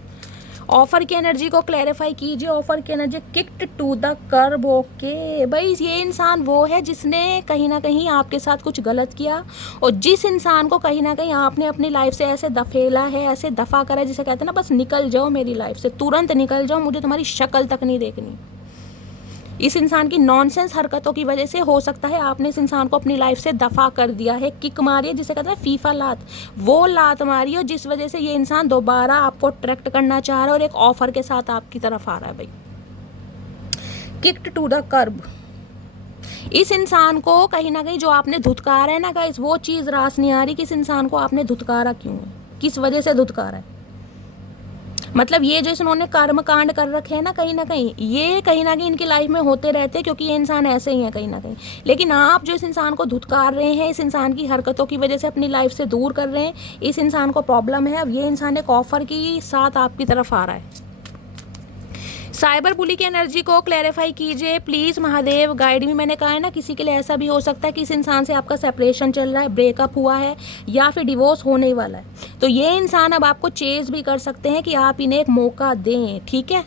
offer की एनर्जी को क्लैरिफाई कीजिए। ऑफर की energy kicked to the curb, okay भाई ये इंसान वो है जिसने कहीं ना कहीं आपके साथ कुछ गलत किया, और जिस इंसान को कहीं ना कहीं आपने अपनी लाइफ से ऐसे दफेला है, ऐसे दफ़ा करा है, जिसे कहते हैं ना बस निकल जाओ मेरी लाइफ से, तुरंत निकल जाओ, मुझे तुम्हारी शक्ल तक नहीं देखनी। इस इंसान की नॉनसेंस हरकतों की वजह से हो सकता है आपने इस इंसान को अपनी लाइफ से दफ़ा कर दिया है, किक मारी है, जिसे कहते हैं फीफा लात, वो लात मारी हो जिस वजह से ये इंसान दोबारा आपको अट्रैक्ट करना चाह रहा है और एक ऑफर के साथ आपकी तरफ आ रहा है। भाई किक्ड टू द कर्ब, इस इंसान को कहीं ना कहीं जो आपने धुतकारा है ना गाइस, वो चीज़ रास नहीं आ रही कि इस इंसान को आपने धुतकारा क्यों है, किस वजह से धुतकारा है। मतलब ये जो इन्होंने कर्म कांड कर रखे हैं ना कहीं ये कहीं ना कहीं इनकी लाइफ में होते रहते हैं, क्योंकि ये इंसान ऐसे ही है कहीं ना कहीं। लेकिन आप जो इस इंसान को धुतकार रहे हैं, इस इंसान की हरकतों की वजह से अपनी लाइफ से दूर कर रहे हैं, इस इंसान को प्रॉब्लम है। अब ये इंसान एक ऑफर की साथ आपकी तरफ आ रहा है। साइबर बुली की एनर्जी को क्लैरिफाई कीजिए प्लीज़ महादेव गाइड मी। मैंने कहा है ना किसी के लिए ऐसा भी हो सकता है कि इस इंसान से आपका सेपरेशन चल रहा है, ब्रेकअप हुआ है या फिर डिवोर्स होने वाला है, तो ये इंसान अब आपको चेज भी कर सकते हैं कि आप इन्हें एक मौका दें। ठीक है,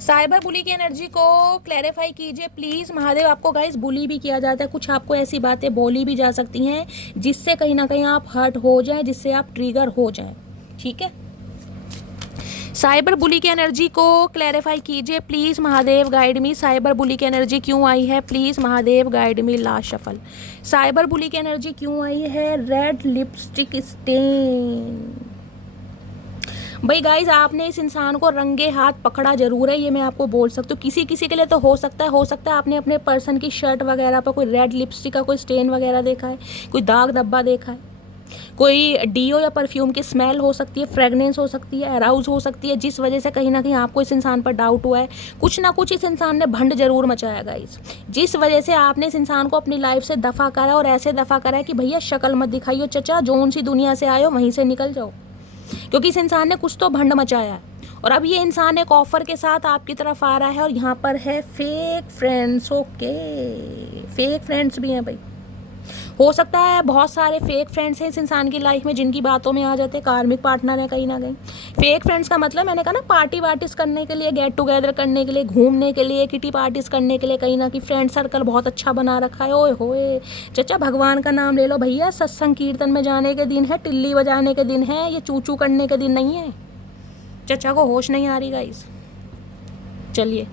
साइबर बुली की एनर्जी को क्लैरिफाई कीजिए प्लीज़ महादेव। आपको गाइस बुली भी किया जाता है, कुछ आपको ऐसी बातें बोली भी जा सकती हैं जिससे कहीं ना कहीं आप हर्ट हो जाएं, जिससे आप ट्रिगर हो जाएं। ठीक है, साइबर बुली की एनर्जी को क्लैरिफाई कीजिए please Mahadev guide me. Cyber bully की एनर्जी क्यों आई है, please Mahadev guide me. Last shuffle, cyber bully की एनर्जी क्यों आई है, रेड लिपस्टिक स्टेन। भाई गाइज आपने इस इंसान को रंगे हाथ पकड़ा जरूर है, ये मैं आपको बोल सकती हूँ। किसी किसी के लिए तो हो सकता है आपने अपने पर्सन की शर्ट वगैरह पर कोई रेड लिपस्टिक का कोई स्टेन वगैरह देखा है, कोई दाग धब्बा देखा है। कोई डीओ या परफ्यूम की स्मेल हो सकती है, फ्रेगनेंस हो सकती है, अराउज हो सकती है, जिस वजह से कहीं ना कहीं आपको इस इंसान पर डाउट हुआ है। कुछ ना कुछ इस इंसान ने भंड जरूर मचाया गाइस, जिस वजह से आपने इस इंसान को अपनी लाइफ से दफ़ा करा, और ऐसे दफ़ा करा है कि भैया शक्ल मत दिखाइयो चचा, जोन सी दुनिया से आयो वहीं से निकल जाओ, क्योंकि इस इंसान ने कुछ तो भंड मचाया है। और अब ये इंसान एक ऑफर के साथ आपकी तरफ आ रहा है, और यहाँ पर है fake friends. Okay, fake friends भी हैं भाई। हो सकता है बहुत सारे फेक फ्रेंड्स हैं इस इंसान की लाइफ में जिनकी बातों में आ जाते हैं, कार्मिक पार्टनर है कहीं ना कहीं। फेक फ्रेंड्स का मतलब मैंने कहा ना, पार्टी वार्टीज करने के लिए, गेट टुगेदर करने के लिए, घूमने के लिए, किटी पार्टीज करने के लिए, कहीं ना कहीं फ्रेंड सर्कल बहुत अच्छा बना रखा है। ओए होए चचा, भगवान का नाम ले लो भैया, सत्संग कीर्तन में जाने के दिन है, टिल्ली बजाने के दिन है, ये चूचू करने के दिन नहीं है। चचा को होश नहीं आ रही गाइस। चलिए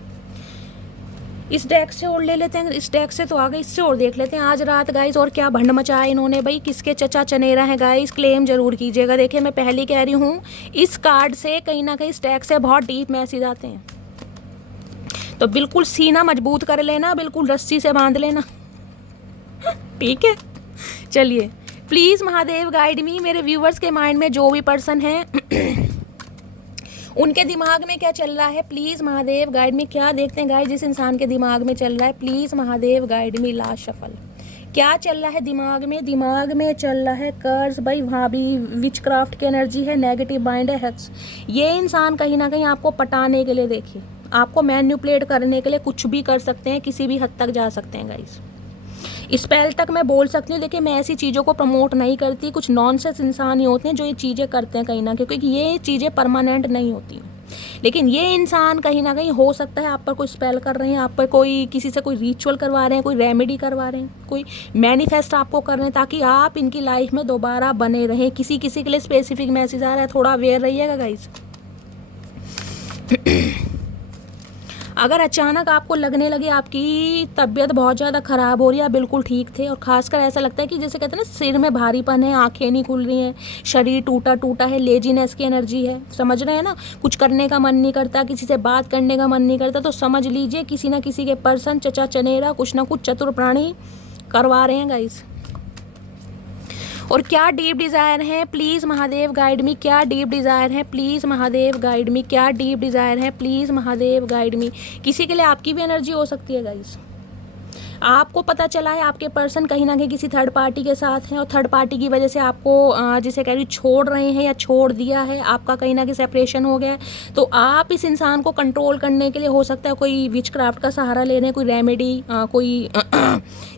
इस डेक से और ले लेते हैं, इस डेक से तो आ गए, इससे और देख लेते हैं आज रात गाइस और क्या भंड मचाया इन्होंने भाई, किसके चचा चनेरा है गाइस, क्लेम जरूर कीजिएगा। देखिए मैं पहले कह रही हूँ, इस कार्ड से कहीं ना कहीं इस डेक से बहुत डीप मैसेज आते हैं, तो बिल्कुल सीना मजबूत कर लेना, बिल्कुल रस्सी से बांध लेना, ठीक है। चलिए प्लीज़ महादेव गाइड मी, मेरे व्यूवर्स के माइंड में जो भी पर्सन है उनके दिमाग में क्या चल रहा है, प्लीज़ महादेव गाइड में। क्या देखते हैं गाइस जिस इंसान के दिमाग में चल रहा है, प्लीज़ महादेव गाइड में। लास्ट शफल क्या चल रहा है दिमाग में, दिमाग में चल रहा है कर्ज भाई, वहाँ भी विचक्राफ्ट की एनर्जी है, नेगेटिव माइंड है, हेक्स। ये इंसान कहीं ना कहीं आपको पटाने के लिए, देखिए आपको मैनिपुलेट करने के लिए कुछ भी कर सकते हैं, किसी भी हद तक जा सकते हैं गाइस। स्पेल तक मैं बोल सकती हूँ, लेकिन मैं ऐसी चीज़ों को प्रमोट नहीं करती। कुछ नॉनसेंस इंसान ही होते हैं जो ये चीज़ें करते हैं कहीं ना कहीं, क्योंकि ये चीज़ें परमानेंट नहीं होती हैं। लेकिन ये इंसान कहीं ना कहीं हो सकता है आप पर कोई स्पेल कर रहे हैं, आप पर कोई किसी से कोई रिचुअल करवा रहे हैं, कोई रेमेडी करवा रहे हैं, कोई मैनिफेस्ट आपको कर रहे हैं ताकि आप इनकी लाइफ में दोबारा बने रहें। किसी किसी के लिए स्पेसिफिक मैसेज आ रहा है, थोड़ा अवेयर रहिएगा गाइस। अगर अचानक आपको लगने लगे आपकी तबीयत बहुत ज़्यादा ख़राब हो रही है, आप बिल्कुल ठीक थे, और ख़ासकर ऐसा लगता है कि जैसे कहते हैं ना सिर में भारीपन है, आंखें नहीं खुल रही हैं, शरीर टूटा टूटा है, लेजीनेस की एनर्जी है, समझ रहे हैं ना, कुछ करने का मन नहीं करता, किसी से बात करने का मन नहीं करता, तो समझ लीजिए किसी ना किसी के पर्सन चचा चनेरा कुछ ना कुछ चतुर प्राणी करवा रहे हैं गाइस। और क्या डीप डिज़ायर है, प्लीज़ महादेव गाइड मी, क्या डीप डिज़ायर है, प्लीज़ महादेव गाइड मी, क्या डीप डिज़ायर है, प्लीज़ महादेव गाइड मी। किसी के लिए आपकी भी एनर्जी हो सकती है गाइस। आपको पता चला है आपके पर्सन कहीं ना कहीं किसी थर्ड पार्टी के साथ हैं, और थर्ड पार्टी की वजह से आपको जिसे कह रही छोड़ रहे हैं या छोड़ दिया है, आपका कहीं ना कहीं सेपरेशन हो गया है। तो आप इस इंसान को कंट्रोल करने के लिए हो सकता है कोई विचक्राफ्ट का सहारा ले रहे हैं, कोई रेमेडी, कोई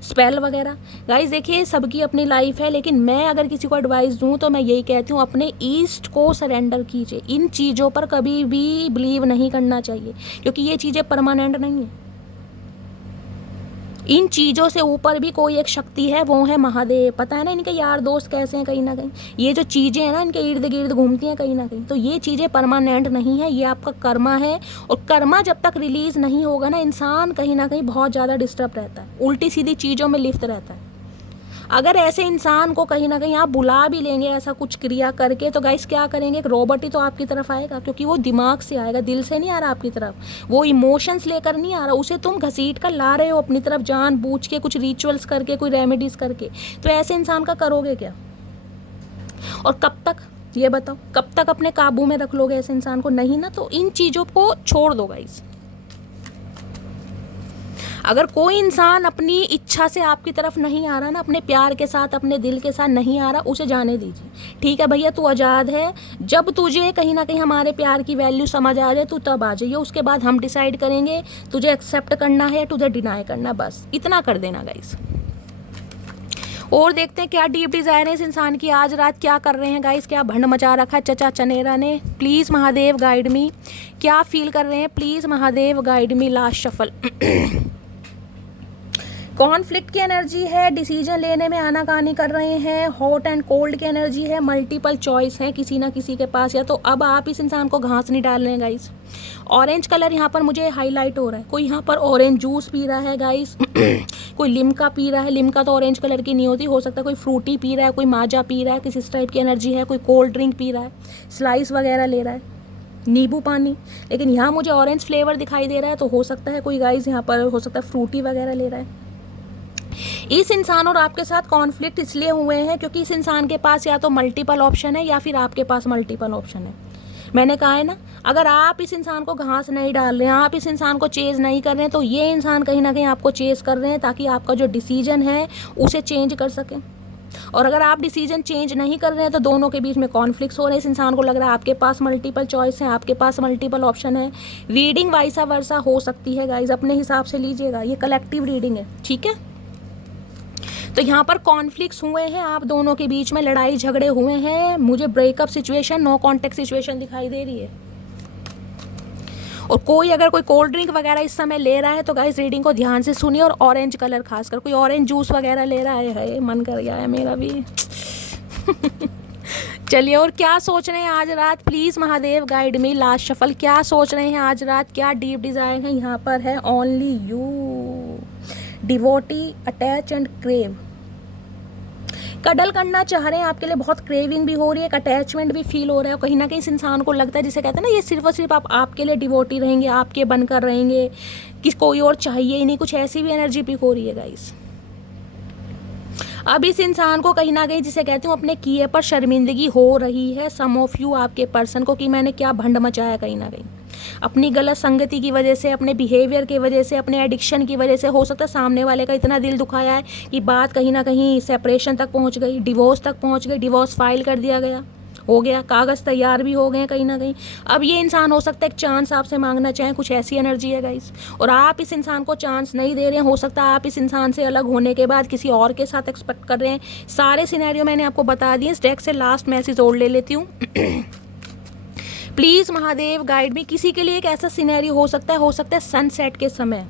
स्पेल वगैरह। गाइस देखिए सबकी अपनी लाइफ है, लेकिन मैं अगर किसी को एडवाइस दूँ तो मैं यही कहती हूँ, अपने ईस्ट को सरेंडर कीजिए। इन चीज़ों पर कभी भी बिलीव नहीं करना चाहिए, क्योंकि ये चीज़ें परमानेंट नहीं है। इन चीज़ों से ऊपर भी कोई एक शक्ति है, वो है महादेव। पता है ना इनके यार दोस्त कैसे हैं, कहीं ना कहीं ये जो चीज़ें हैं ना इनके इर्द गिर्द घूमती हैं कहीं ना कहीं, तो ये चीज़ें परमानेंट नहीं है, ये आपका कर्मा है। और कर्मा जब तक रिलीज़ नहीं होगा ना, इंसान कहीं ना कहीं बहुत ज़्यादा डिस्टर्ब रहता है, उल्टी सीधी चीज़ों में लिप्त रहता है। अगर ऐसे इंसान को कहीं ना कहीं आप बुला भी लेंगे ऐसा कुछ क्रिया करके, तो गाइस क्या करेंगे, एक रोबोट ही तो आपकी तरफ आएगा, क्योंकि वो दिमाग से आएगा, दिल से नहीं आ रहा आपकी तरफ, वो इमोशंस लेकर नहीं आ रहा, उसे तुम घसीट कर ला रहे हो अपनी तरफ जानबूझ के, कुछ रिचुअल्स करके, कोई रेमेडीज करके। तो ऐसे इंसान का करोगे क्या, और कब तक, ये बताओ, कब तक अपने काबू में रख लोगे ऐसे इंसान को? नहीं ना, तो इन चीज़ों को छोड़ दो गाइस। अगर कोई इंसान अपनी इच्छा से आपकी तरफ नहीं आ रहा ना, अपने प्यार के साथ, अपने दिल के साथ नहीं आ रहा, उसे जाने दीजिए। ठीक है भैया, तू आज़ाद है, जब तुझे कहीं ना कहीं हमारे प्यार की वैल्यू समझ आ जाए तू तब आ जाइए, उसके बाद हम डिसाइड करेंगे तुझे एक्सेप्ट करना है, तुझे डिनाई करना, बस इतना कर देना गाइस। और देखते हैं क्या डीप डिज़ायर है इस इंसान की, आज रात क्या कर रहे हैं गाइस, क्या भंड मचा रखा है चचा चनेरा ने। प्लीज़ महादेव गाइड मी, क्या फील कर रहे हैं, please Mahadev guide me. Last shuffle conflict की एनर्जी है, डिसीजन लेने में आनाकानी कर रहे हैं, हॉट एंड कोल्ड की एनर्जी है, मल्टीपल चॉइस है किसी ना किसी के पास, या तो अब आप इस इंसान को घास नहीं डाल रहे हैं गाइस। ऑरेंज कलर यहाँ पर मुझे हाईलाइट हो रहा है, कोई यहाँ पर ऑरेंज जूस पी रहा है गाइस कोई लिम्का पी रहा है, लिम्का तो ऑरेंज कलर की नहीं होती, हो सकता है कोई फ्रूटी पी रहा है, कोई माजा पी रहा है, किसी इस टाइप की एनर्जी है, कोई कोल्ड ड्रिंक पी रहा है, स्लाइस वगैरह ले रहा है, नींबू पानी। लेकिन यहाँ मुझे ऑरेंज फ्लेवर दिखाई दे रहा है, तो हो सकता है कोई गाइस यहाँ पर हो सकता है फ्रूटी वगैरह ले रहा है। इस इंसान और आपके साथ कॉन्फ्लिक्ट इसलिए हुए हैं क्योंकि इस इंसान के पास या तो मल्टीपल ऑप्शन है या फिर आपके पास मल्टीपल ऑप्शन है। मैंने कहा है ना, अगर आप इस इंसान को घास नहीं डाल रहे हैं, आप इस इंसान को चेज़ नहीं कर रहे हैं, तो ये इंसान कहीं ना कहीं आपको चेज़ कर रहे हैं ताकि आपका जो डिसीजन है उसे चेंज कर सकें। और अगर आप डिसीजन चेंज नहीं कर रहे हैं तो दोनों के बीच में कॉन्फ्लिक्ट्स हो रहे हैं। इस इंसान को लग रहा है आपके पास मल्टीपल चॉइस है, आपके पास मल्टीपल ऑप्शन है। रीडिंग वाइसा वर्सा हो सकती है गाइज, अपने हिसाब से लीजिएगा, ये कलेक्टिव रीडिंग है, ठीक है। तो यहाँ पर कॉन्फ्लिक्ट्स हुए हैं, आप दोनों के बीच में लड़ाई झगड़े हुए हैं। मुझे breakup situation, no contact situation दिखाई दे रही है। और कोई अगर कोई कोल्ड ड्रिंक वगैरह इस समय ले रहा है तो गाइस रीडिंग को ध्यान से सुनिए। और ऑरेंज कलर खासकर कोई ऑरेंज जूस वगैरह ले रहा है मन कर गया है मेरा भी। चलिए, और क्या सोच रहे हैं आज रात, please Mahadev guide me. Last shuffle, क्या सोच रहे हैं आज रात, क्या डीप डिज़ायर है। यहाँ पर है only you, devotee, attach and crave. Cuddle करना चाह रहे हैं, आपके लिए बहुत क्रेविंग भी हो रही है, एक अटैचमेंट भी फील हो रहा है। कहीं ना कहीं इस इंसान को लगता है, जिसे कहते हैं ना, ये सिर्फ और सिर्फ आपके लिए डिवोटी रहेंगे, आपके बनकर रहेंगे, कि कोई और चाहिए ही नहीं। कुछ ऐसी भी एनर्जी पिक हो रही है गाइस। अब इस इंसान को कहीं ना कहीं, जिसे कहती हूँ, अपने किए पर शर्मिंदगी हो रही है। सम ऑफ यू, आपके पर्सन को, कि मैंने क्या भंड मचाया कहीं ना कहीं अपनी गलत संगति की वजह से, अपने बिहेवियर की वजह से, अपने एडिक्शन की वजह से। हो सकता है सामने वाले का इतना दिल दुखाया है कि बात कहीं ना कहीं सेपरेशन तक पहुंच गई, डिवोर्स तक पहुंच गई, डिवोर्स फाइल कर दिया गया, हो गया, कागज़ तैयार भी हो गए कहीं ना कहीं। अब ये इंसान हो सकता है एक चांस आपसे मांगना चाहें, कुछ ऐसी एनर्जी है गाइस। और आप इस इंसान को चांस नहीं दे रहे हैं। हो सकता है आप इस इंसान से अलग होने के बाद किसी और के साथ एक्सपेक्ट कर रहे हैं। सारे सिनेरियो मैंने आपको बता दिए। इस डेक से लास्ट मैसेज और ले लेती हूँ। प्लीज़ महादेव गाइड में, किसी के लिए एक ऐसा सिनेरियो हो सकता है सनसेट के समय,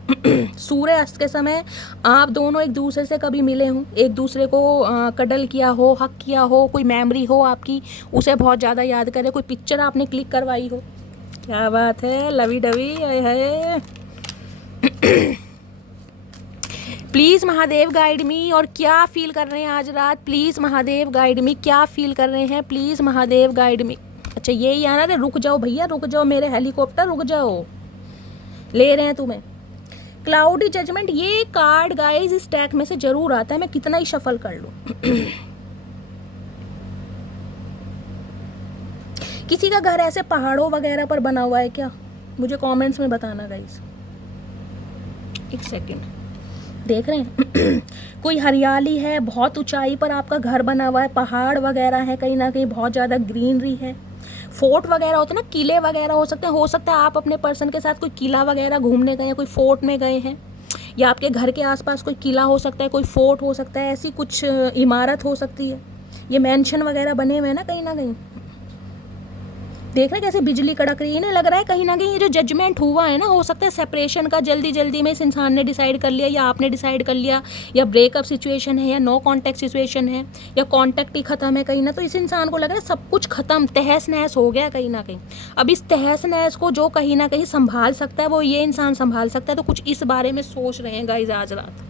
सूर्यास्त के समय आप दोनों एक दूसरे से कभी मिले हों, एक दूसरे को कडल किया हो, हक किया हो, कोई मेमोरी हो आपकी, उसे बहुत ज़्यादा याद करे, कोई पिक्चर आपने क्लिक करवाई हो। क्या बात है, लवी डवी है। प्लीज़ महादेव गाइड मी, और क्या फील कर रहे हैं आज रात, प्लीज़ महादेव गाइड मी, क्या फील कर रहे हैं, प्लीज़ महादेव गाइड मी। अच्छा, यही आना रे, रुक जाओ भैया, रुक जाओ मेरे हेलीकॉप्टर, रुक जाओ, ले रहे हैं तुम्हें। क्लाउडी जजमेंट, ये कार्ड गाइस इस टैग में से जरूर आता है, मैं कितना ही शफल कर लूं। किसी का घर ऐसे पहाड़ों वगैरह पर बना हुआ है क्या, मुझे कमेंट्स में बताना गाइस। एक सेकंड, देख रहे हैं। कोई हरियाली है, बहुत ऊंचाई पर आपका घर बना हुआ है, पहाड़ वगैरह है, कहीं ना कहीं बहुत ज़्यादा ग्रीनरी है। फोर्ट वगैरह होते हैं ना, किले वगैरह हो सकते हैं। हो सकता है आप अपने पर्सन के साथ कोई किला वगैरह घूमने गए हैं, कोई फोर्ट में गए हैं, या आपके घर के आसपास कोई किला हो सकता है, कोई फोर्ट हो सकता है, ऐसी कुछ इमारत हो सकती है। ये मैंशन वगैरह बने हुए हैं ना कहीं ना कहीं। देख रहे कैसे बिजली कड़क रही है ना, लग रहा है कहीं ना कहीं ये जो जजमेंट हुआ है ना, हो सकता है सेपरेशन का जल्दी जल्दी में इस इंसान ने डिसाइड कर लिया, या आपने डिसाइड कर लिया, या ब्रेकअप सिचुएशन है, या नो कॉन्टैक्ट सिचुएशन है, या कॉन्टैक्ट ही खत्म है कहीं ना। तो इस इंसान को लग रहा है सब कुछ खत्म, तहस नहस हो गया कहीं ना कहीं। अब इस तहस नहस को जो कहीं ना कहीं संभाल सकता है वो ये इंसान संभाल सकता है। तो कुछ इस बारे में सोच रहे हैं गाइज आज रात।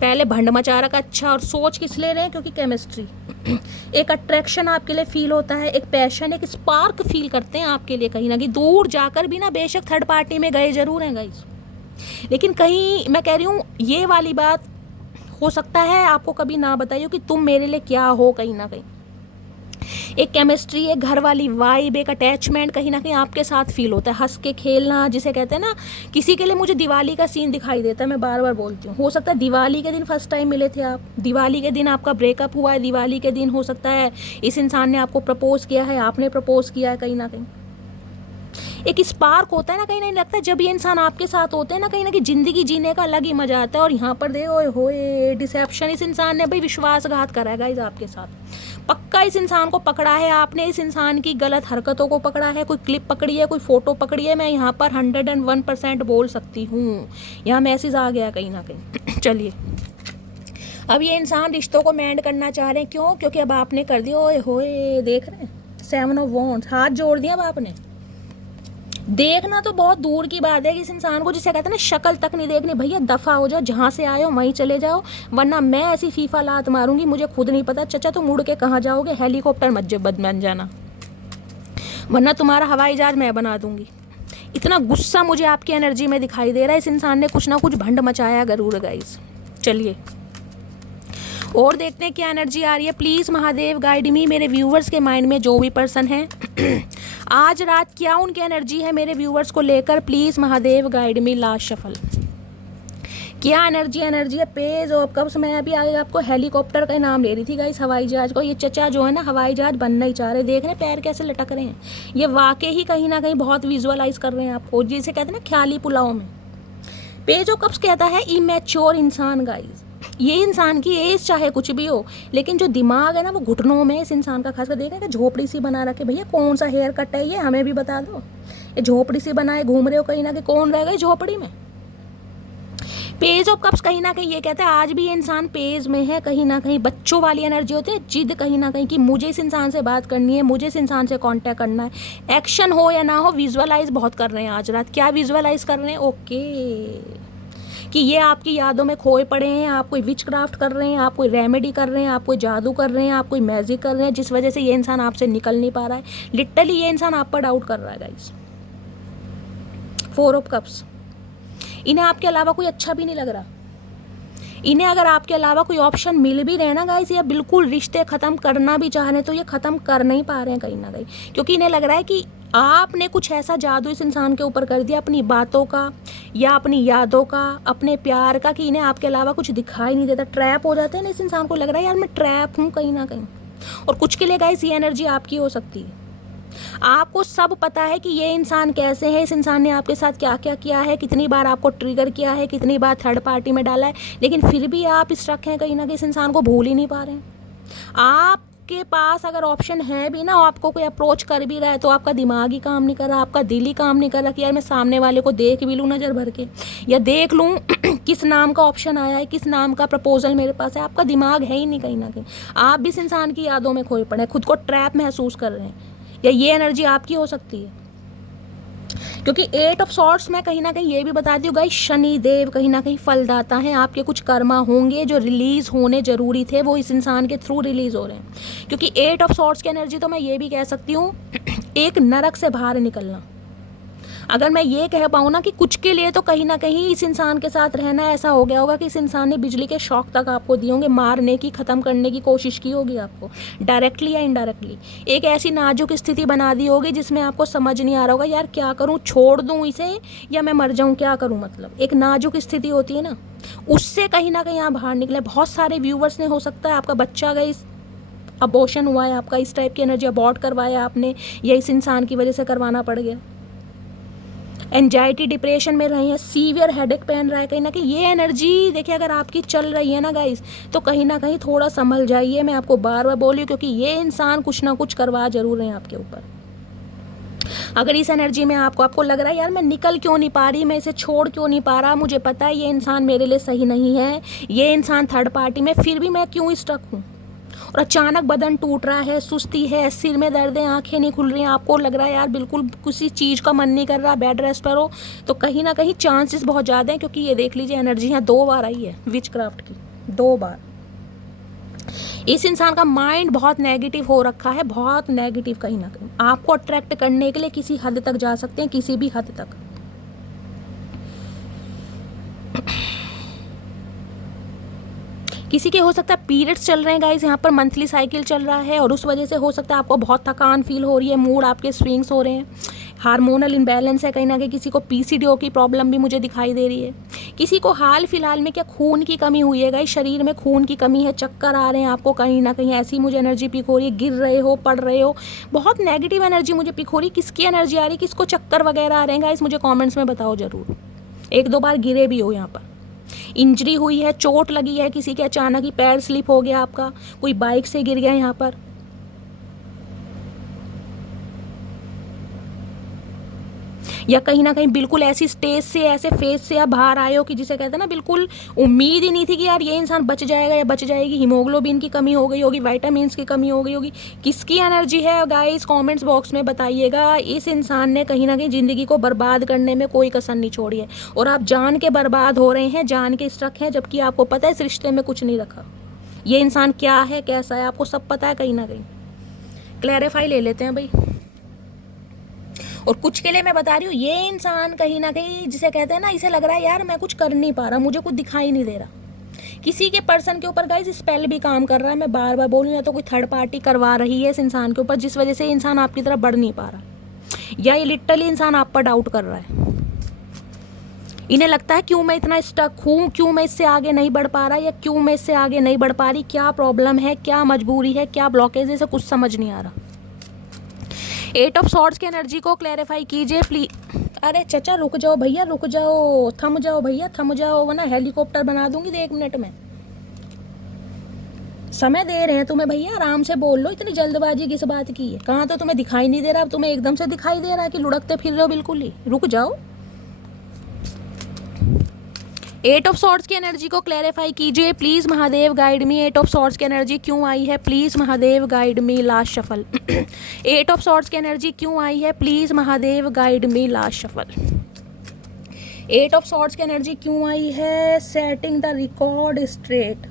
पहले भंड मचा रखा, अच्छा, और सोच किस ले रहे हैं, क्योंकि केमिस्ट्री, एक अट्रैक्शन आपके लिए फील होता है, एक पैशन, एक स्पार्क फील करते हैं आपके लिए कहीं ना कहीं। दूर जाकर भी ना, बेशक थर्ड पार्टी में गए जरूर हैं गाइस, लेकिन कहीं मैं कह रही हूँ ये वाली बात हो सकता है आपको कभी ना बताइए कि तुम मेरे लिए क्या हो। कहीं ना कहीं एक केमिस्ट्री, एक घर वाली वाइब, एक अटैचमेंट कहीं ना कहीं आपके साथ फील होता है। हंस के खेलना, जिसे कहते हैं ना, किसी के लिए मुझे दिवाली का सीन दिखाई देता है, मैं बार बार बोलती हूँ। हो सकता है दिवाली के दिन फर्स्ट टाइम मिले थे आप, दिवाली के दिन आपका ब्रेकअप हुआ है, दिवाली के दिन हो सकता है इस इंसान ने आपको प्रपोज किया है, आपने प्रपोज किया है। कहीं ना कहीं एक स्पार्क होता है ना, कहीं नहीं लगता है जब ये इंसान आपके साथ होते हैं ना, कहीं ना कहीं ज़िंदगी जीने का अलग ही मज़ा आता है। और यहाँ पर देखो, होए डिसेप्शन, इस इंसान ने भाई विश्वासघात करा है गाइस आपके साथ। पक्का इस इंसान को पकड़ा है आपने, इस इंसान की गलत हरकतों को पकड़ा है, कोई क्लिप पकड़ी है, कोई फ़ोटो पकड़ी है। मैं यहाँ पर 101% बोल सकती हूँ, यहाँ मैसेज आ गया कहीं ना कहीं। चलिए, अब ये इंसान रिश्तों को मेंड करना चाह रहे हैं, क्यों, क्योंकि अब आपने कर दिया, ओए होए, देख रहे हैं 7 ऑफ वॉन्ड्स, हाथ जोड़ दिया अब आपने। देखना तो बहुत दूर की बात है कि इस इंसान को, जिसे कहते हैं ना, शक्ल तक नहीं देखनी। भैया दफ़ा हो जाओ, जहाँ से आए हो वहीं चले जाओ, वरना मैं ऐसी फीफा लात मारूंगी, मुझे खुद नहीं पता। चचा तुम मुड़ के कहाँ जाओगे, हेलीकॉप्टर मत बन जाना, वरना तुम्हारा हवाई जहाज मैं बना दूंगी। इतना गुस्सा मुझे आपकी एनर्जी में दिखाई दे रहा है। इस इंसान ने कुछ ना कुछ भंड मचाया जरूर गाइस। चलिए, और देखते हैं क्या एनर्जी आ रही है। प्लीज़ महादेव गाइड मी, मेरे व्यूवर्स के माइंड में जो भी पर्सन है आज रात क्या उनकी एनर्जी है मेरे व्यूवर्स को लेकर। Please Mahadev guide me. Last shuffle, क्या एनर्जी है पेज ऑफ कप्स। मैं अभी आगे आपको हेलीकॉप्टर का नाम ले रही थी गाइस, हवाई जहाज को। ये चचा जो है ना हवाई जहाज बनना ही चाह रहे, देख रहे हैं पैर कैसे लटक रहे हैं। ये वाकई ही कहीं ना कहीं बहुत विजुअलाइज कर रहे हैं आपको, जिसे कहते हैं ना ख्याली पुलाव में। पेज ऑफ कप्स कहता है इमेच्योर इंसान गाइस। ये इंसान की एज चाहे कुछ भी हो, लेकिन जो दिमाग है ना वो घुटनों में इस इंसान का। खासकर देखा कि झोपड़ी सी बना रखे, भैया कौन सा हेयर कट है ये, हमें भी बता दो। ये झोपड़ी सी बनाए घूम रहे हो कहीं ना कहीं, कौन रह गए झोपड़ी में। पेज ऑफ कप्स कहीं ना कहीं ये कहता है आज भी ये इंसान पेज में है। कहीं ना कहीं बच्चों वाली एनर्जी होती है, जिद कहीं ना कहीं कि मुझे इस इंसान से बात करनी है, मुझे इस इंसान से कांटेक्ट करना है। एक्शन हो या ना हो, विजुअलाइज बहुत कर रहे हैं आज रात। क्या विजुअलाइज कर रहे हैं? ओके, कि ये आपकी यादों में खोए पड़े हैं, आप कोई विच क्राफ्ट कर रहे हैं, आप कोई रेमेडी कर रहे हैं, आप कोई जादू कर रहे हैं, आप कोई मैजिक कर रहे हैं, जिस वजह से ये इंसान आपसे निकल नहीं पा रहा है। लिटरली ये इंसान आप पर डाउट कर रहा है गाइस। 4 ऑफ कप्स, इन्हें आपके अलावा कोई अच्छा भी नहीं लग रहा। इन्हें अगर आपके अलावा कोई ऑप्शन मिल भी रहे ना गाइस, या बिल्कुल रिश्ते ख़त्म करना भी चाह रहे हैं, तो ये ख़त्म कर नहीं पा रहे हैं कहीं ना कहीं, क्योंकि इन्हें लग रहा है कि आपने कुछ ऐसा जादू इस इंसान के ऊपर कर दिया अपनी बातों का या अपनी यादों का, अपने प्यार का, कि इन्हें आपके अलावा कुछ दिखाई नहीं देता। ट्रैप हो जाते हैं ना, इस इंसान को लग रहा है यार मैं ट्रैप हूँ कहीं ना कहीं। और कुछ के लिए गाइस ये एनर्जी आपकी हो सकती है। आपको सब पता है कि ये इंसान कैसे है, इस इंसान ने आपके साथ क्या क्या किया है, कितनी बार आपको ट्रिगर किया है, कितनी बार थर्ड पार्टी में डाला है, लेकिन फिर भी आप स्ट्रक हैं कहीं ना कहीं, इस इंसान को भूल ही नहीं पा रहे हैं। आपके पास अगर ऑप्शन है भी ना, आपको कोई अप्रोच कर भी रहा है, तो आपका दिमाग ही काम नहीं कर रहा, आपका दिल ही काम नहीं कर रहा कि यार मैं सामने वाले को देख भी लूँ नज़र भर के, या देख लूँ किस नाम का ऑप्शन आया है, किस नाम का प्रपोजल मेरे पास है। आपका दिमाग है ही नहीं कहीं ना कहीं। आप भी इस इंसान की यादों में खोए पड़े हैं, खुद को ट्रैप महसूस कर रहे हैं, या ये एनर्जी आपकी हो सकती है। क्योंकि 8 ऑफ सॉर्ट्स में कहीं ना कहीं ये भी बताती हूँ गाइस, शनि देव कहीं ना कहीं फलदाता हैं। आपके कुछ कर्मा होंगे जो रिलीज होने जरूरी थे, वो इस इंसान के थ्रू रिलीज हो रहे हैं। क्योंकि 8 ऑफ सॉर्ट्स की एनर्जी तो मैं ये भी कह सकती हूँ एक नरक से बाहर निकलना। अगर मैं ये कह पाऊँ ना कि कुछ के लिए तो कहीं ना कहीं इस इंसान के साथ रहना ऐसा हो गया होगा कि इस इंसान ने बिजली के शौक तक आपको दिए होंगे, मारने की, ख़त्म करने की कोशिश की होगी आपको, डायरेक्टली या इनडायरेक्टली। एक ऐसी नाजुक स्थिति बना दी होगी जिसमें आपको समझ नहीं आ रहा होगा यार क्या करूँ, छोड़ दूँ इसे या मैं मर जाऊँ, क्या करूँ। मतलब एक नाजुक स्थिति होती है ना, उससे कहीं ना कहीं आप बाहर निकले। बहुत सारे व्यूवर्स ने, हो सकता है आपका बच्चा गई, अबॉर्शन हुआ है आपका, इस टाइप की एनर्जी, अबॉर्ट करवाया आपने, या इस इंसान की वजह से करवाना पड़ गया। एंजाइटी डिप्रेशन में रहे हैं, सीवियर हेडेक पहन रहा है कहीं ना कहीं। ये एनर्जी देखिए अगर आपकी चल रही है ना गाइस, तो कहीं ना कहीं थोड़ा संभल जाइए। मैं आपको बार बार बोली, क्योंकि ये इंसान कुछ ना कुछ करवा जरूर रहे हैं आपके ऊपर। अगर इस एनर्जी में आपको लग रहा है यार मैं निकल क्यों नहीं पा रही, मैं इसे छोड़ क्यों नहीं पा रहा, मुझे पता है ये इंसान मेरे लिए सही नहीं है, ये इंसान थर्ड पार्टी में, फिर भी मैं क्यों स्टक हूँ। और अचानक बदन टूट रहा है, सुस्ती है, सिर में दर्द है, आंखें नहीं खुल रही हैं, आपको लग रहा है यार बिल्कुल किसी चीज़ का मन नहीं कर रहा, बेड रेस्ट पर हो, तो कहीं ना कहीं चांसेस बहुत ज़्यादा हैं। क्योंकि ये देख लीजिए एनर्जी यहाँ 2 बार आई है विच क्राफ्ट की, 2 बार। इस इंसान का माइंड बहुत नेगेटिव हो रखा है, बहुत नेगेटिव। कहीं ना कहीं आपको अट्रैक्ट करने के लिए किसी हद तक जा सकते हैं, किसी भी हद तक। किसी के हो सकता है पीरियड्स चल रहे हैं गाइस, यहाँ पर मंथली साइकिल चल रहा है, और उस वजह से हो सकता है आपको बहुत थकान फील हो रही है, मूड आपके स्विंग्स हो रहे हैं, हार्मोनल इम्बैलेंस है कहीं ना कहीं। किसी को पीसीओडी की प्रॉब्लम भी मुझे दिखाई दे रही है। किसी को हाल फिलहाल में क्या खून की कमी हुई है गाइस, शरीर में खून की कमी है, चक्कर आ रहे हैं आपको कहीं ना कहीं, ऐसी मुझे एनर्जी पिक हो रही है, गिर रहे हो, पड़ रहे हो, बहुत नेगेटिव एनर्जी मुझे पिक हो रही है। किसकी एनर्जी आ रही है, किसको चक्कर वगैरह आ रहे हैं गाइस, मुझे कॉमेंट्स में बताओ ज़रूर। 1-2 बार गिरे भी हो, यहाँ पर इंजरी हुई है, चोट लगी है, किसी के अचानक ही पैर स्लिप हो गया आपका, कोई बाइक से गिर गया यहाँ पर, या कहीं ना कहीं बिल्कुल ऐसी स्टेज से, ऐसे फेज से आप बाहर आए हो कि जिसे कहते हैं ना बिल्कुल उम्मीद ही नहीं थी कि यार ये इंसान बच जाएगा या बच जाएगी। हीमोग्लोबिन की कमी हो गई होगी, विटामिन्स की कमी हो गई होगी। किसकी एनर्जी है गाइस, कमेंट्स बॉक्स में बताइएगा। इस इंसान ने कहीं ना कहीं ज़िंदगी को बर्बाद करने में कोई कसर नहीं छोड़ी है, और आप जान के बर्बाद हो रहे हैं, जान के स्ट्रक हैं, जबकि आपको पता है इस रिश्ते में कुछ नहीं रखा। ये इंसान क्या है, कैसा है, आपको सब पता है कहीं ना कहीं। क्लैरिफाई ले लेते हैं भाई। और कुछ के लिए मैं बता रही हूँ, ये इंसान कहीं ना कहीं जिसे कहते हैं ना, इसे लग रहा है यार मैं कुछ कर नहीं पा रहा, मुझे कुछ दिखाई नहीं दे रहा, किसी के पर्सन के ऊपर गाइस स्पेल भी काम कर रहा है, मैं बार बार बोल रही हूँ, या तो कोई थर्ड पार्टी करवा रही है इस इंसान के ऊपर, जिस वजह से इंसान आपकी तरफ बढ़ नहीं पा रहा, या ये लिटरली इंसान आप पर डाउट कर रहा है। इन्हें लगता है क्यों मैं इतना स्टक हूँ, क्यों मैं इससे आगे नहीं बढ़ पा रहा, या क्यों मैं इससे आगे नहीं बढ़ पा रही, क्या प्रॉब्लम है, क्या मजबूरी है, क्या ब्लॉकेज है, इसे कुछ समझ नहीं आ रहा। 8 ऑफ सॉर्ड्स की एनर्जी को क्लैरिफाई कीजिए प्लीज। अरे चचा रुक जाओ भैया, रुक जाओ, थम जाओ भैया, थम जाओ, वरना हेलीकॉप्टर बना दूंगी 1 मिनट में। समय दे रहे हैं तुम्हें भैया, आराम से बोल लो, इतनी जल्दबाजी किस बात की है? कहाँ तो तुम्हें दिखाई नहीं दे रहा, अब तुम्हें एकदम से दिखाई दे रहा है कि लुढ़कते फिर रहे हो बिल्कुल ही। रुक जाओ। 8 ऑफ सॉर्ड्स की एनर्जी को क्लैरिफाई कीजिए please Mahadev, guide me. 8 of swords की एनर्जी क्यों आई है please Mahadev, guide me. Last shuffle. 8 of swords की एनर्जी क्यों आई है please Mahadev, guide me. Last shuffle. 8 of swords की एनर्जी क्यों आई है? Setting the record straight.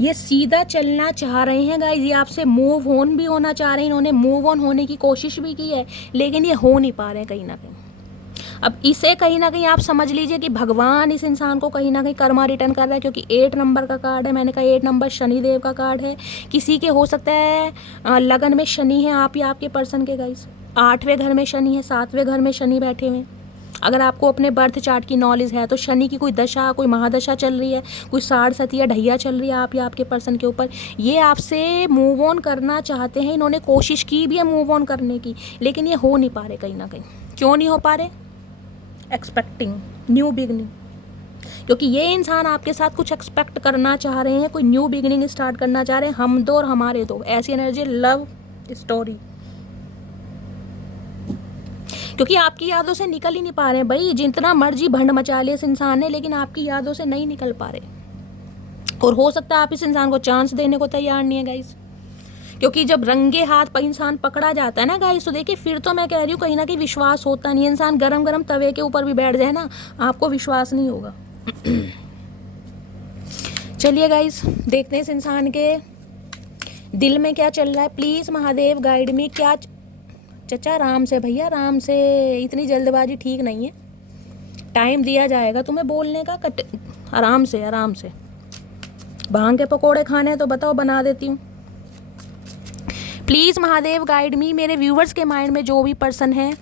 ये सीधा चलना चाह रहे हैं गाइस, ये आपसे मूव ऑन भी होना चाह रहे हैं, इन्होंने मूव ऑन होने की कोशिश भी की है, लेकिन ये हो नहीं पा रहे हैं कहीं ना कहीं। अब इसे कहीं ना कहीं आप समझ लीजिए कि भगवान इस इंसान को कहीं ना कहीं कर्मा रिटर्न कर रहा है, क्योंकि 8 नंबर का कार्ड है। मैंने कहा 8 नंबर शनिदेव का कार्ड है। किसी के हो सकता है लगन में शनि है, आप या आपके पर्सन के गाइस। 8वें घर में शनि है, 7वें घर में शनि बैठे हुए। अगर आपको अपने बर्थ चार्ट की नॉलेज है तो शनि की कोई दशा, कोई महादशा चल रही है, कोई साढ़ सती या ढैया चल रही है आप या आपके पर्सन के ऊपर। ये आपसे मूव ऑन करना चाहते हैं, इन्होंने कोशिश की भी है मूव ऑन करने की, लेकिन ये हो नहीं पा रहे कहीं ना कहीं। क्यों नहीं हो पा रहे? एक्सपेक्टिंग न्यू बिगनिंग, क्योंकि ये इंसान आपके साथ कुछ एक्सपेक्ट करना चाह रहे हैं, कोई न्यू बिगनिंग स्टार्ट करना चाह रहे हैं। हम दो और हमारे दो, ऐसी एनर्जी, लव स्टोरी। क्योंकि आपकी यादों से निकल ही नहीं पा रहे हैं भाई, जितना मर्जी भंड मचा ले इस इंसान ने, लेकिन आपकी यादों से नहीं निकल पा रहे। और हो सकता है आप इस इंसान को चांस देने को तैयार नहीं है गाइस, क्योंकि जब रंगे हाथ पर इंसान पकड़ा जाता है ना गाइस, तो देखिए फिर तो मैं कह रही हूँ कहीं ना कहीं विश्वास होता नहीं है। इंसान गरम गरम तवे के ऊपर भी बैठ जाए ना, आपको विश्वास नहीं होगा। चलिए गाइस, देखते हैं इस इंसान के दिल में क्या चल रहा है। प्लीज महादेव गाइड में। क्या चचा आराम से भैया, आराम से, इतनी जल्दबाजी ठीक नहीं है। टाइम दिया जाएगा तुम्हें बोलने का, आराम से आराम से। भांग के पकोड़े खाने हैं तो बताओ, बना देती हूँ। प्लीज़ महादेव गाइड मी। मेरे व्यूवर्स के माइंड में जो भी पर्सन है,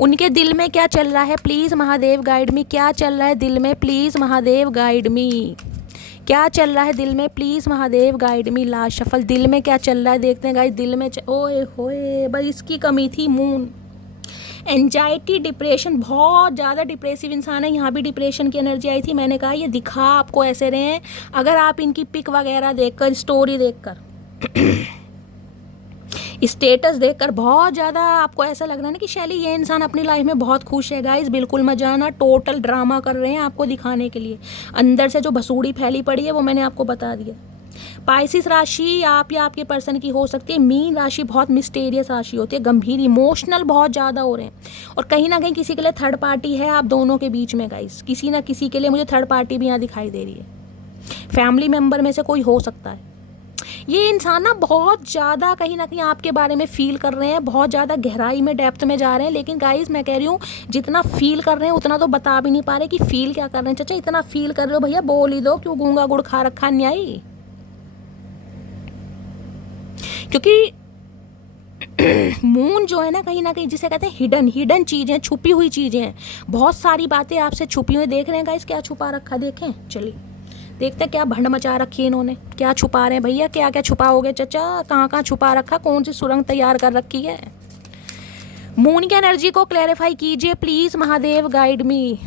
उनके दिल में क्या चल रहा है प्लीज़ महादेव गाइड मी। क्या चल रहा है दिल में प्लीज़ महादेव गाइड मी। क्या चल रहा है दिल में please Mahadev guide me. Last shuffle. दिल में क्या चल रहा है देखते हैं गाइस। दिल में ओए होए भाई, इसकी कमी थी मून। एंजाइटी, डिप्रेशन, बहुत ज़्यादा डिप्रेसिव इंसान है। यहाँ भी डिप्रेशन की एनर्जी आई थी। मैंने कहा ये दिखा आपको ऐसे रहे हैं, अगर आप इनकी पिक वगैरह देखकर, स्टोरी देखकर, स्टेटस देखकर बहुत ज़्यादा आपको ऐसा लग रहा है ना कि शैली ये इंसान अपनी लाइफ में बहुत खुश है। गाइस बिल्कुल मत जाना, टोटल ड्रामा कर रहे हैं आपको दिखाने के लिए। अंदर से जो भसूड़ी फैली पड़ी है वो मैंने आपको बता दिया। पाइसिस राशि आप या आपके पर्सन की हो सकती है। मीन राशि बहुत मिस्टीरियस राशि होती है, गंभीर, इमोशनल बहुत ज़्यादा हो रहे हैं, और कहीं ना कहीं किसी के लिए थर्ड पार्टी है आप दोनों के बीच में गाइस। किसी ना किसी के लिए मुझे थर्ड पार्टी भी यहाँ दिखाई दे रही है। फैमिली मेम्बर में से कोई हो सकता है। ये इंसान ना बहुत ज़्यादा कहीं ना कहीं आपके बारे में फील कर रहे हैं, बहुत ज़्यादा गहराई में, डेप्थ में जा रहे हैं। लेकिन गाइस मैं कह रही हूँ जितना फील कर रहे हैं उतना तो बता भी नहीं पा रहे कि फील क्या कर रहे हैं। चाचा इतना फील कर रहे हो भैया, बोल ही दो, क्यों गूंगा गुड़ खा रखा न्यायी। क्योंकि मून जो है ना कहीं जिसे कहते हैं हिडन चीज़ें, छुपी हुई चीज़ें हैं। बहुत सारी बातें आपसे छुपी हुई देख रहे हैं गाइस। क्या छुपा रखा देखें, चलिए देखते हैं क्या भंड मचा रखी है इन्होंने। क्या छुपा रहे हैं भैया, क्या क्या छुपाओगे चचा, कहाँ कहाँ छुपा रखा, कौन सी सुरंग तैयार कर रखी है। मून की एनर्जी को क्लैरिफाई कीजिए please Mahadev guide me.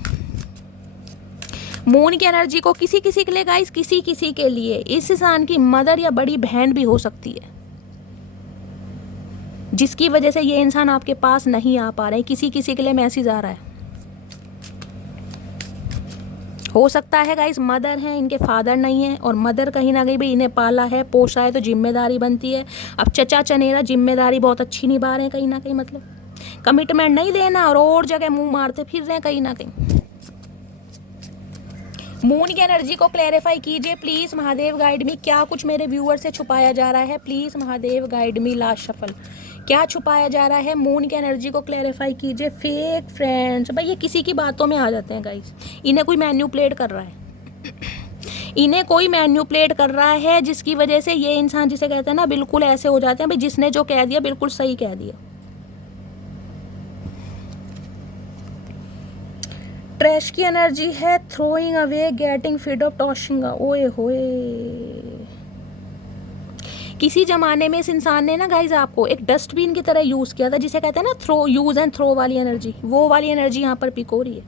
Moon की एनर्जी को किसी किसी के लिए गाइस, किसी किसी के लिए इस इंसान की मदर या बड़ी बहन भी हो सकती है, जिसकी वजह से ये इंसान आपके पास नहीं आ पा रहे हैं। किसी किसी के लिए मैसेज आ रहा है। हो सकता है गाइस मदर हैं, इनके फादर नहीं है, और मदर कहीं ना कहीं भी इन्हें पाला है, पोसा है, तो जिम्मेदारी बनती है। अब चचा चनेरा जिम्मेदारी बहुत अच्छी निभा रहे हैं कहीं ना कहीं, मतलब कमिटमेंट नहीं देना और जगह मुंह मारते फिर रहे हैं कहीं ना कहीं। मून की एनर्जी को क्लैरिफाई कीजिए प्लीज महादेव गाइड मी। क्या कुछ मेरे व्यूअर से छुपाया जा रहा है please Mahadev guide me. Last shuffle. क्या छुपाया जा रहा है, मून की एनर्जी को क्लैरिफाई कीजिए। फेक फ्रेंड्स, भाई ये किसी की बातों में आ जाते हैं गाइस, इन्हें कोई मैन्युपुलेट कर रहा है, इन्हें कोई मैन्युपुलेट कर रहा है, जिसकी वजह से ये इंसान जिसे कहते हैं ना बिल्कुल ऐसे हो जाते हैं, भाई जिसने जो कह दिया बिल्कुल सही कह दिया। ट्रैश की एनर्जी है, throwing away, getting feed off, tossing, ओए होए। किसी ज़माने में इस इंसान ने ना गाइज आपको एक डस्टबिन की तरह यूज़ किया था, जिसे कहते हैं ना थ्रो, यूज़ एंड थ्रो वाली एनर्जी, वो वाली एनर्जी यहाँ पर पिक हो रही है।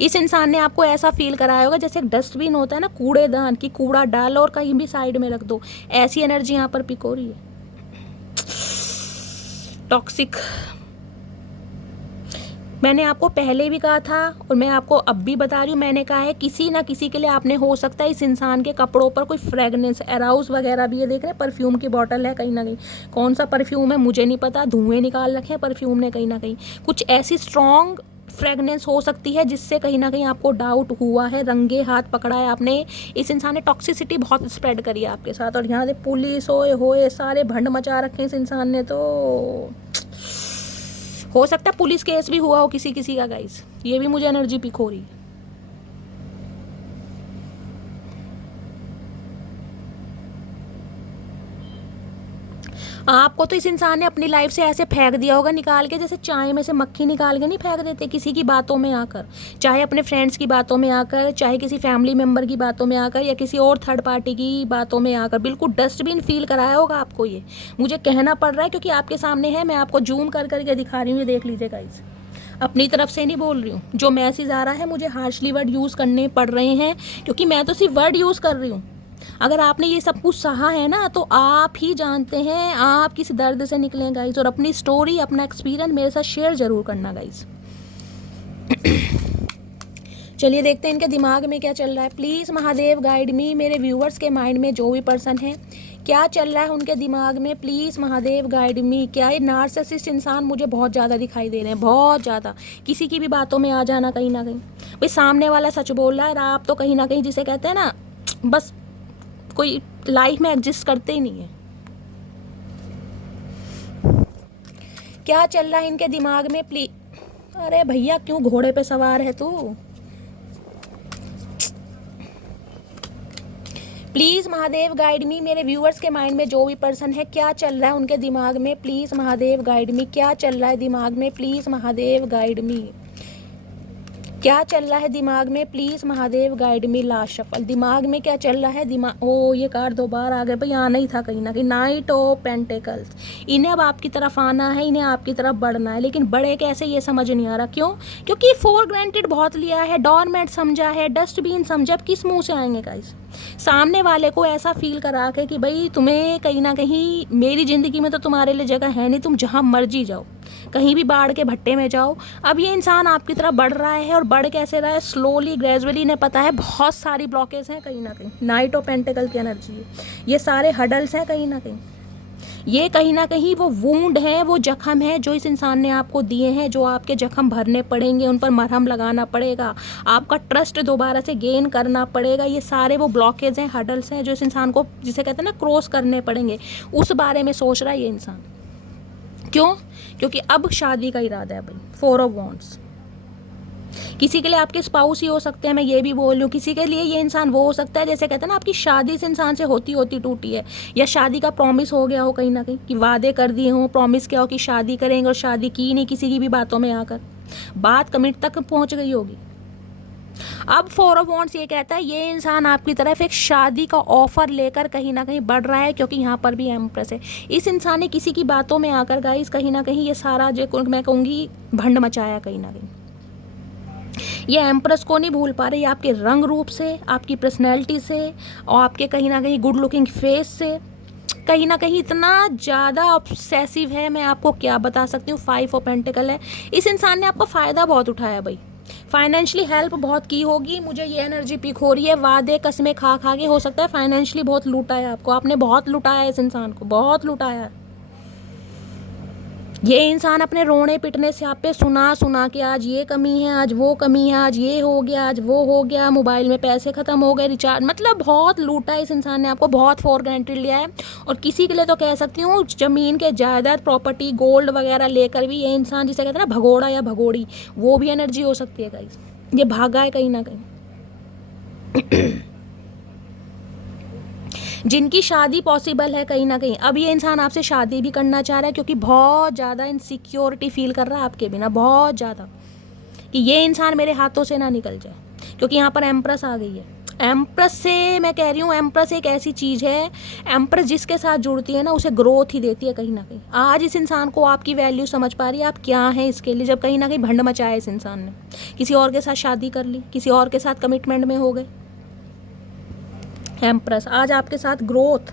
इस इंसान ने आपको ऐसा फील कराया होगा जैसे एक डस्टबिन होता है ना, कूड़ेदान की, कूड़ा डालो और कहीं भी साइड में रख दो, ऐसी एनर्जी यहाँ पर पिक हो रही है। टॉक्सिक, मैंने आपको पहले भी कहा था और मैं आपको अब भी बता रही हूँ, मैंने कहा है किसी ना किसी के लिए आपने हो सकता है इस इंसान के कपड़ों पर कोई फ्रेगनेंस, अराउज वगैरह भी, ये देख रहे हैं परफ्यूम की बॉटल है कहीं ना कहीं, कौन सा परफ्यूम है मुझे नहीं पता, धुएं निकाल रखे हैं परफ्यूम ने, कहीं ना कहीं कुछ ऐसी स्ट्रॉन्ग फ्रेगनेंस हो सकती है जिससे कहीं ना कहीं आपको डाउट हुआ है, रंगे हाथ पकड़ा है आपने, इस इंसान ने टॉक्सिसिटी बहुत स्प्रेड करी है आपके साथ। और यहाँ से पुलिस होए सारे भंड मचा रखे हैं इस इंसान ने, तो हो सकता है पुलिस केस भी हुआ हो किसी किसी का गाइस, ये भी मुझे एनर्जी पिक हो रही है। आपको तो इस इंसान ने अपनी लाइफ से ऐसे फेंक दिया होगा निकाल के, जैसे चाय में से मक्खी निकाल के नहीं फेंक देते किसी की बातों में आकर, चाहे अपने फ्रेंड्स की बातों में आकर, चाहे किसी फैमिली मेम्बर की बातों में आकर, या किसी और थर्ड पार्टी की बातों में आकर, बिल्कुल डस्टबिन फील कराया होगा आपको। ये मुझे कहना पड़ रहा है क्योंकि आपके सामने है, मैं आपको जूम कर करके दिखा रही हूँ, ये देख लीजिए गाइस, अपनी तरफ से नहीं बोल रही हूँ। जो मैसेज आ रहा है मुझे हार्शली वर्ड यूज़ करने पड़ रहे हैं क्योंकि मैं तो सिर्फ वर्ड यूज़ कर रही हूँ। अगर आपने ये सब कुछ सहा है ना तो आप ही जानते हैं आप किस दर्द से निकले गाइस, और अपनी स्टोरी, अपना एक्सपीरियंस मेरे साथ शेयर जरूर करना गाइस। चलिए देखते हैं इनके दिमाग में क्या चल रहा है। प्लीज़ महादेव गाइड मी, मेरे व्यूअर्स के माइंड में जो भी पर्सन है क्या चल रहा है उनके दिमाग में, प्लीज़ महादेव गाइड मी। क्या ये नार्सिसिस्ट इंसान मुझे बहुत ज़्यादा दिखाई दे रहे हैं, बहुत ज़्यादा, किसी की भी बातों में आ जाना कहीं ना कहीं, भाई सामने वाला सच बोल रहा है और आप तो कहीं ना कहीं जिसे कहते हैं ना बस कोई लाइफ में एग्जिस्ट करते ही नहीं है। क्या चल रहा है इनके दिमाग में प्लीज, अरे भैया क्यों घोड़े पे सवार है तू, प्लीज़ महादेव गाइड मी, मेरे व्यूअर्स के माइंड में जो भी पर्सन है क्या चल रहा है उनके दिमाग में, प्लीज़ महादेव गाइड मी, क्या चल रहा है दिमाग में, प्लीज़ महादेव गाइड मी, क्या चल रहा है दिमाग में, please Mahadev guide me. Last shuffle, दिमाग में क्या चल रहा है दिमाग, ओ ये कार्ड दो बार आ गए भाई, आना ही था कहीं ना कहीं, नाइट ऑफ पेंटिकल्स। इन्हें अब आपकी तरफ आना है, इन्हें आपकी तरफ बढ़ना है, लेकिन बढ़े कैसे ये समझ नहीं आ रहा। क्यों? क्योंकि फॉर ग्रांटेड बहुत लिया है, डोरमेट समझा है, डस्टबिन समझा, अब किस मुँह से आएंगे गाइस सामने वाले को ऐसा फील करा के कि भाई तुम्हें कहीं ना कहीं मेरी ज़िंदगी में तो तुम्हारे लिए जगह है नहीं, तुम जहाँ मर्जी जाओ, कहीं भी बाढ़ के भट्टे में जाओ। अब ये इंसान आपकी तरफ बढ़ रहा है, और बढ़ कैसे रहा है, स्लोली ग्रेजुअली। इन्हें पता है बहुत सारी ब्लॉकेज हैं कहीं ना कहीं, नाइट ऑफ पेंटिकल की एनर्जी है, ये सारे हडल्स हैं कहीं ना कहीं, ये कहीं ना कहीं वो वूंड है, वो जख्म है जो इस इंसान ने आपको दिए हैं, जो आपके जख्म भरने पड़ेंगे, उन पर मरहम लगाना पड़ेगा, आपका ट्रस्ट दोबारा से गेन करना पड़ेगा। ये सारे वो ब्लॉकेज हैं, हडल्स हैं जो इस इंसान को, जिसे कहते हैं ना, क्रॉस करने पड़ेंगे, उस बारे में सोच रहा है ये इंसान। क्यों? क्योंकि अब शादी का इरादा है भाई, 4 ऑफ वॉन्ड्स। किसी के लिए आपके स्पाउस ही हो सकते हैं, मैं ये भी बोल रही हूँ, किसी के लिए ये इंसान वो हो सकता है जैसे कहते हैं ना आपकी शादी इस इंसान से होती होती टूटी है, या शादी का प्रॉमिस हो गया हो कहीं ना कहीं, कि वादे कर दिए हों, प्रॉमिस किया हो कि शादी करेंगे और शादी की नहीं, किसी की भी बातों में आकर बात कमिट तक पहुँच गई होगी। अब 4 ऑफ वॉन्ड्स ये कहता है ये इंसान आपकी तरफ एक शादी का ऑफर लेकर कहीं ना कहीं बढ़ रहा है, क्योंकि यहाँ पर भी एम्प्रेस है। इस इंसान ने किसी की बातों में आकर गाइस कहीं ना कहीं ये सारा जो मैं कहूँगी भंड मचाया कहीं ना कहीं। ये एम्प्रेस को नहीं भूल पा रही, आपके रंग रूप से, आपकी पर्सनैलिटी से, और आपके कहीं ना कहीं गुड लुकिंग फेस से कहीं ना कहीं इतना ज़्यादा ऑब्सेसिव है, मैं आपको क्या बता सकती हूँ। 5 ऑफ पेंटिकल है, इस इंसान ने आपका फ़ायदा बहुत उठाया भाई, फाइनेंशियली हेल्प बहुत की होगी, मुझे ये एनर्जी पिक हो रही है। वादे कस्में खा खा के हो सकता है फाइनेंशियली बहुत लूटा है आपको, आपने बहुत लुटाया है इस इंसान को, बहुत लुटाया है। ये इंसान अपने रोने पिटने से आप पे सुना सुना के आज ये कमी है, आज वो कमी है, आज ये हो गया, आज वो हो गया, मोबाइल में पैसे ख़त्म हो गए, रिचार्ज, मतलब बहुत लूटा है इस इंसान ने आपको, बहुत फॉर ग्रांटेड लिया है। और किसी के लिए तो कह सकती हूँ ज़मीन के जायदाद, प्रॉपर्टी, गोल्ड वगैरह लेकर भी ये इंसान, जिसे कहते हैं ना भगोड़ा या भगोड़ी, वो भी एनर्जी हो सकती है गाइस। ये भागा है कहीं ना कहीं। जिनकी शादी पॉसिबल है कहीं ना कहीं, अब ये इंसान आपसे शादी भी करना चाह रहा है क्योंकि बहुत ज़्यादा इनसिक्योरिटी फील कर रहा है आपके बिना, बहुत ज़्यादा, कि ये इंसान मेरे हाथों से ना निकल जाए। क्योंकि यहाँ पर एम्प्रेस आ गई है। एम्प्रेस से मैं कह रही हूँ, एम्प्रेस एक ऐसी चीज़ है, एम्प्रेस जिसके साथ जुड़ती है ना उसे ग्रोथ ही देती है कहीं ना कहीं। आज इस इंसान को आपकी वैल्यू समझ पा रही है आप क्या हैं इसके लिए, जब कहीं ना कहीं भंड मचाया इस इंसान ने, किसी और के साथ शादी कर ली, किसी और के साथ कमिटमेंट में हो गए। एम्प्रेस आज आपके साथ ग्रोथ,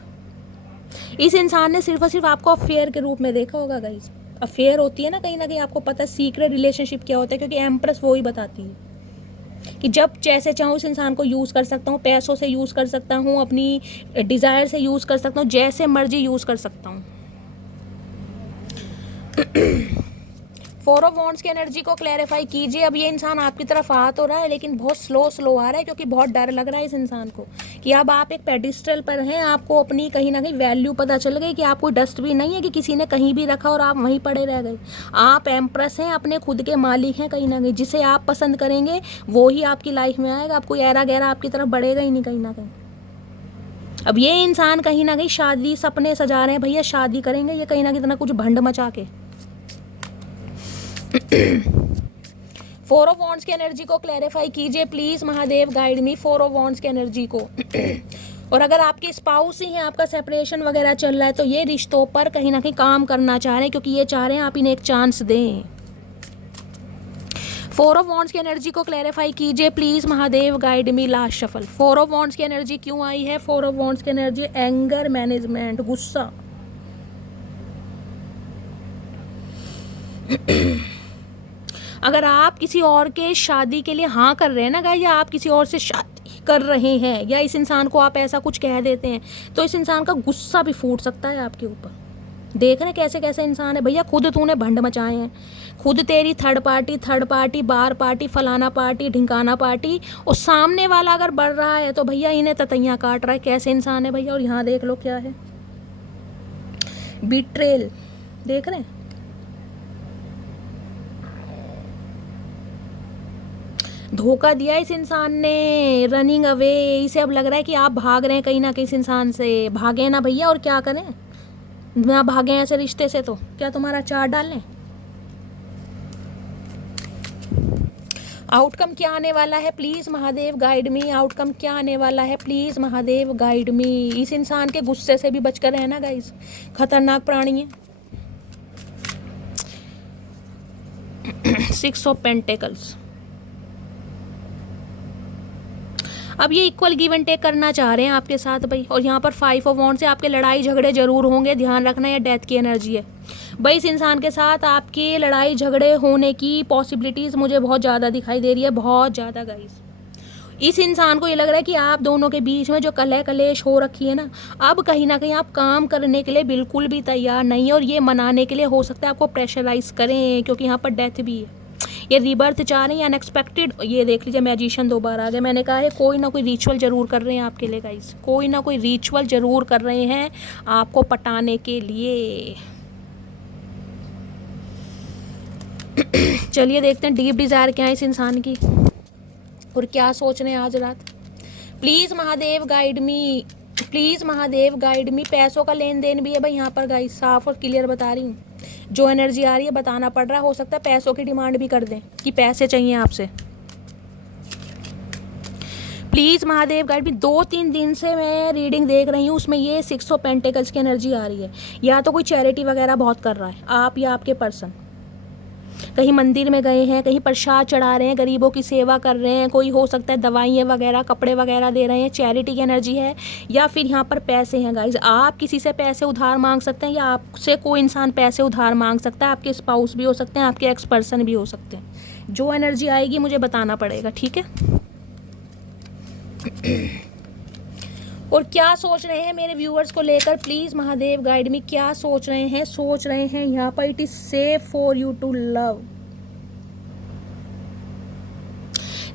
इस इंसान ने सिर्फ और सिर्फ आपको अफेयर के रूप में देखा होगा गाइस। अफेयर होती है ना कहीं आपको पता है सीक्रेट रिलेशनशिप क्या होता है, क्योंकि एम्प्रेस वो ही बताती है कि जब जैसे चाहूँ उस इंसान को यूज़ कर सकता हूँ, पैसों से यूज़ कर सकता हूँ, अपनी डिज़ायर से यूज़ कर सकता हूँ, जैसे मर्जी यूज़ कर सकता हूँ। फोर ऑफ वॉन्ड्स की एनर्जी को क्लैरिफाई कीजिए। अब ये इंसान आपकी तरफ आ तो रहा है लेकिन बहुत स्लो आ रहा है, क्योंकि बहुत डर लग रहा है इस इंसान को कि अब आप एक पेडिस्टल पर हैं, आपको अपनी कहीं ना कहीं वैल्यू पता चल गई कि आप कोई डस्टबिन नहीं है कि किसी ने कहीं भी रखा और आप वहीं पड़े रह गए। आप एम्प्रेस हैं, अपने खुद के मालिक हैं कहीं ना कहीं, जिसे आप पसंद करेंगे वो ही आपकी लाइफ में आएगा। आप कोई ऐरा गहरा आपकी तरफ बढ़ेगा ही नहीं कहीं ना कहीं। अब ये इंसान कहीं ना कहीं शादी सपने सजा रहे हैं, भैया शादी करेंगे ये कहीं ना कितना कुछ भंड मचा के। फोर ऑफ वॉन्ड्स की एनर्जी को क्लैरिफाई कीजिए please Mahadev, guide me four of wands की एनर्जी को। और अगर आपके स्पाउस ही हैं, आपका सेपरेशन वगैरह चल रहा है, तो ये रिश्तों पर कहीं ना कहीं काम करना चाह रहे हैं, क्योंकि ये चाह रहे हैं आप इन्हें एक चांस दें। फोर ऑफ वॉन्ड्स की एनर्जी को क्लैरिफाई कीजिए please Mahadev, guide me last shuffle. Four of wands की एनर्जी क्यों आई है? फोर ऑफ वॉन्ड्स की एनर्जी एंगर मैनेजमेंट, गुस्सा। अगर आप किसी और के शादी के लिए हाँ कर रहे हैं ना गाइस, या आप किसी और से शादी कर रहे हैं, या इस इंसान को आप ऐसा कुछ कह देते हैं, तो इस इंसान का गुस्सा भी फूट सकता है आपके ऊपर। देख रहे हैं कैसे कैसे इंसान है भैया, खुद तूने भंड मचाए हैं, खुद तेरी थर्ड पार्टी बार पार्टी, फलाना पार्टी, ढिंकाना पार्टी, और सामने वाला अगर बढ़ रहा है तो भैया इन्हें ततैयाँ काट रहा है। कैसे इंसान है भैया। और यहाँ देख लो क्या है, बिट्रेल, देख रहे हैं, धोखा दिया इस इंसान ने, रनिंग अवे। इसे अब लग रहा है कि आप भाग रहे हैं कहीं ना कहीं इस इंसान से। भागे ना भैया, और क्या करें, ना भागे ऐसे रिश्ते से तो क्या तुम्हारा चार डालें। आउटकम क्या आने वाला है please Mahadev, guide me. Outcome क्या आने वाला है प्लीज महादेव, गाइड मी। इस इंसान के गुस्से से भी बचकर रहना गाइस, खतरनाक प्राणी है। 6 ऑफ पेंटिकल्स। अब ये इक्वल गिव एंड टेक करना चाह रहे हैं आपके साथ भाई। और यहाँ पर 5 ऑफ वॉन्ड्स से आपके लड़ाई झगड़े जरूर होंगे, ध्यान रखना। ये डेथ की एनर्जी है भाई। इस इंसान के साथ आपके लड़ाई झगड़े होने की पॉसिबिलिटीज़ मुझे बहुत ज़्यादा दिखाई दे रही है, बहुत ज़्यादा गाइस। इस इंसान को ये लग रहा है कि आप दोनों के बीच में जो कलह कलेश हो रखी है ना, अब कहीं ना कहीं आप काम करने के लिए बिल्कुल भी तैयार नहीं है। और ये मनाने के लिए हो सकता है आपको प्रेशराइज करें, क्योंकि यहाँ पर डेथ भी है। ये रिबर्थ चाह रहे हैं, अनएक्सपेक्टेड। ये देख लीजिए मैजिशियन दोबारा आ गया। मैंने कहा है कोई ना कोई रिचुअल जरूर कर रहे हैं आपके लिए गाइस, कोई ना कोई रिचुअल जरूर कर रहे हैं आपको पटाने के लिए। चलिए देखते हैं डीप डिज़ायर क्या है इस इंसान की, और क्या सोच रहे हैं आज रात। Please Mahadev guide me, please Mahadev guide मी। पैसों का लेन देन भी है भाई यहाँ पर गाइस, साफ और क्लियर बता रही हूँ। जो एनर्जी आ रही है बताना पड़ रहा है, हो सकता है पैसों की डिमांड भी कर दें कि पैसे चाहिए आपसे। प्लीज़ महादेव गाइड भी। 2-3 दिन से मैं रीडिंग देख रही हूँ, उसमें ये 6 ऑफ पेंटिकल्स की एनर्जी आ रही है। या तो कोई चैरिटी वगैरह बहुत कर रहा है, आप या आपके पर्सन कहीं मंदिर में गए हैं, कहीं प्रसाद चढ़ा रहे हैं, गरीबों की सेवा कर रहे हैं, कोई हो सकता है दवाइयाँ वगैरह, कपड़े वगैरह दे रहे हैं, चैरिटी की एनर्जी है। या फिर यहाँ पर पैसे हैं गाइज, आप किसी से पैसे उधार मांग सकते हैं, या आपसे कोई इंसान पैसे उधार मांग सकता है। आपके स्पाउस भी हो सकते हैं, आपके एक्स पर्सन भी हो सकते हैं। जो एनर्जी आएगी मुझे बताना पड़ेगा, ठीक है। और क्या सोच रहे हैं मेरे व्यूअर्स को लेकर, प्लीज महादेव गाइड मी, क्या सोच रहे हैं? सोच रहे हैं यहाँ पर it is safe for you to love.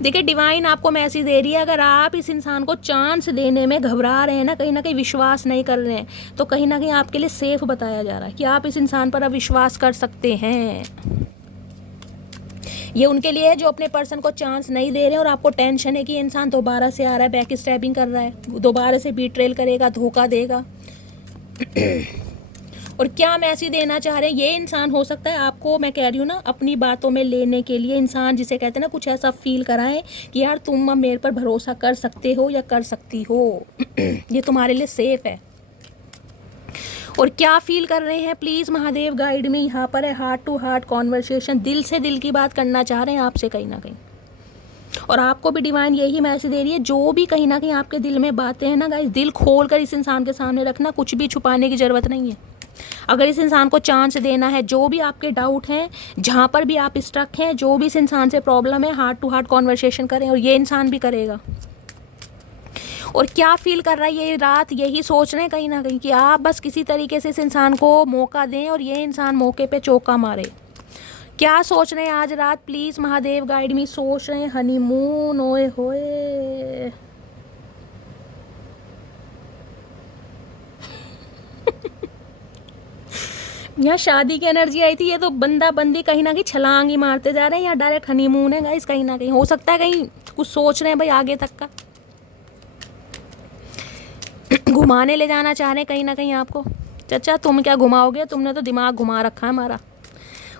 देखिए डिवाइन आपको मैसेज दे रही है, अगर आप इस इंसान को चांस देने में घबरा रहे हैं ना कहीं विश्वास नहीं कर रहे हैं, तो कहीं ना कहीं आपके लिए सेफ बताया जा रहा है कि आप इस इंसान पर अब विश्वास कर सकते हैं। ये उनके लिए है जो अपने पर्सन को चांस नहीं दे रहे हैं और आपको टेंशन है कि ये इंसान दोबारा से आ रहा है, बैक स्टैबिंग कर रहा है, दोबारा से बीट्रेल करेगा, धोखा देगा। और क्या मैसेज देना चाह रहे हैं ये इंसान, हो सकता है आपको, मैं कह रही हूँ ना, अपनी बातों में लेने के लिए इंसान जिसे कहते हैं ना, कुछ ऐसा फील कराएं कि यार तुम अब मेरे पर भरोसा कर सकते हो या कर सकती हो। ये तुम्हारे लिए सेफ है। और क्या फील कर रहे हैं प्लीज़ महादेव गाइड में, यहाँ पर है हार्ट टू हार्ट कॉन्वर्सेशन, दिल से दिल की बात करना चाह रहे हैं आपसे कहीं ना कहीं। और आपको भी डिवाइन यही मैसेज दे रही है, जो भी कहीं ना कहीं आपके दिल में बातें हैं ना गाइस, दिल खोल कर इस इंसान के सामने रखना, कुछ भी छुपाने की ज़रूरत नहीं है। अगर इस इंसान को चांस देना है, जो भी आपके डाउट हैं, जहाँ पर भी आप स्ट्रक हैं, जो भी इस इंसान से प्रॉब्लम है, हार्ट टू हार्ट कॉन्वर्सेशन करें, और ये इंसान भी करेगा। और क्या फील कर रहा है ये रात, यही सोच रहे हैं कहीं ना कहीं कि आप बस किसी तरीके से इस इंसान को मौका दें और ये इंसान मौके पे चौका मारे। क्या सोच रहे हैं आज रात प्लीज़ महादेव गाइड मी? सोच रहे हैं हनीमून, ओए होए। यहाँ शादी की एनर्जी आई थी, ये तो बंदा बंदी कहीं ना कहीं छलांग ही मारते जा रहे हैं, यहाँ डायरेक्ट हनीमून है गाइस। कहीं ना कहीं हो सकता है कहीं कुछ सोच रहे हैं भाई आगे तक का, घुमाने ले जाना चाह रहे हैं कहीं ना कहीं आपको। चाचा तुम क्या घुमाओगे, तुमने तो दिमाग घुमा रखा है हमारा।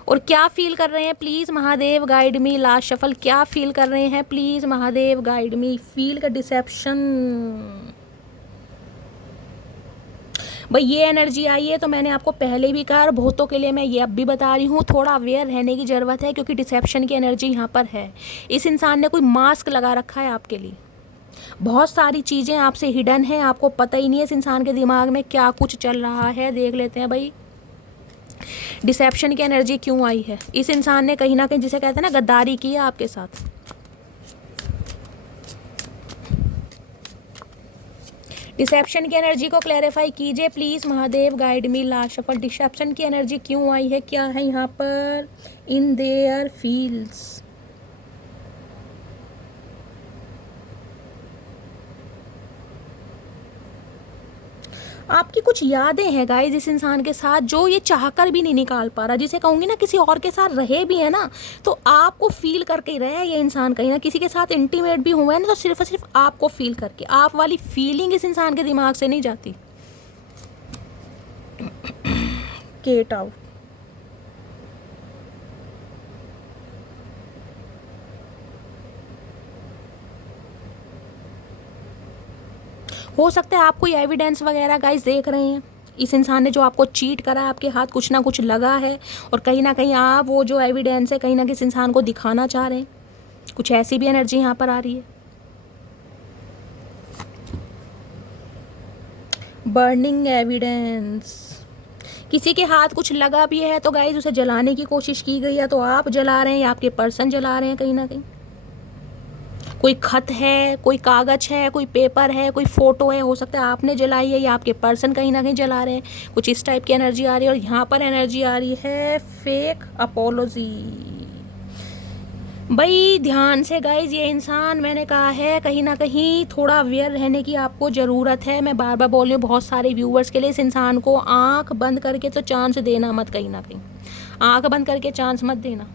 और क्या फील कर रहे हैं please Mahadev guide me? Last shuffle, क्या फील कर रहे हैं please Mahadev guide me? Feel का डिसेप्शन। भाई ये एनर्जी आई है तो मैंने आपको पहले भी कहा और बहुतों के लिए मैं ये अब भी बता रही हूँ, थोड़ा अवेयर रहने की ज़रूरत है, क्योंकि डिसेप्शन की एनर्जी यहाँ पर है। इस इंसान ने कोई मास्क लगा रखा है आपके लिए, बहुत सारी चीज़ें आपसे हिडन हैं, आपको पता ही नहीं है इस इंसान के दिमाग में क्या कुछ चल रहा है। देख लेते हैं भाई डिसेप्शन की एनर्जी क्यों आई है। इस इंसान ने कहीं ना कहीं, जिसे कहते हैं ना, गद्दारी की है आपके साथ। डिसेप्शन की एनर्जी को क्लैरिफाई कीजिए please Mahadev guide me. Last shuffle, deception की एनर्जी क्यों आई है, क्या है यहाँ पर? इन देयर फील्ड्स, आपकी कुछ यादें हैं गाइस इस इंसान के साथ जो ये चाहकर भी नहीं निकाल पा रहा। जिसे कहूँगी ना, किसी और के साथ रहे भी है ना तो आपको फील करके ही रहे ये इंसान, कहीं ना किसी के साथ इंटीमेट भी हुआ है ना तो सिर्फ और सिर्फ आपको फील करके। आप वाली फीलिंग इस इंसान के दिमाग से नहीं जाती। Get out. हो सकता है आप कोई एविडेंस वगैरह गाइस देख रहे हैं, इस इंसान ने जो आपको चीट करा है, आपके हाथ कुछ ना कुछ लगा है, और कहीं ना कहीं आप वो जो एविडेंस है कहीं ना किसी इंसान को दिखाना चाह रहे हैं। कुछ ऐसी भी एनर्जी यहाँ पर आ रही है। बर्निंग एविडेंस, किसी के हाथ कुछ लगा भी है तो गाइस उसे जलाने की कोशिश की गई है, तो आप जला रहे हैं या आपके पर्सन जला रहे हैं। कहीं ना कहीं कोई खत है, कोई कागज है, कोई पेपर है, कोई फोटो है, हो सकता है आपने जलाई है या आपके पर्सन कहीं ना कहीं जला रहे हैं। कुछ इस टाइप की एनर्जी आ रही है। और यहाँ पर एनर्जी आ रही है फेक अपोलॉजी। भाई ध्यान से गाइज, ये इंसान, मैंने कहा है कहीं ना कहीं थोड़ा अवेयर रहने की आपको ज़रूरत है। मैं बार बार बोल रही हूँ बहुत सारे व्यूवर्स के लिए, इस इंसान को आंख बंद करके तो चांस देना मत, कहीं ना कहीं आंख बंद करके चांस मत देना,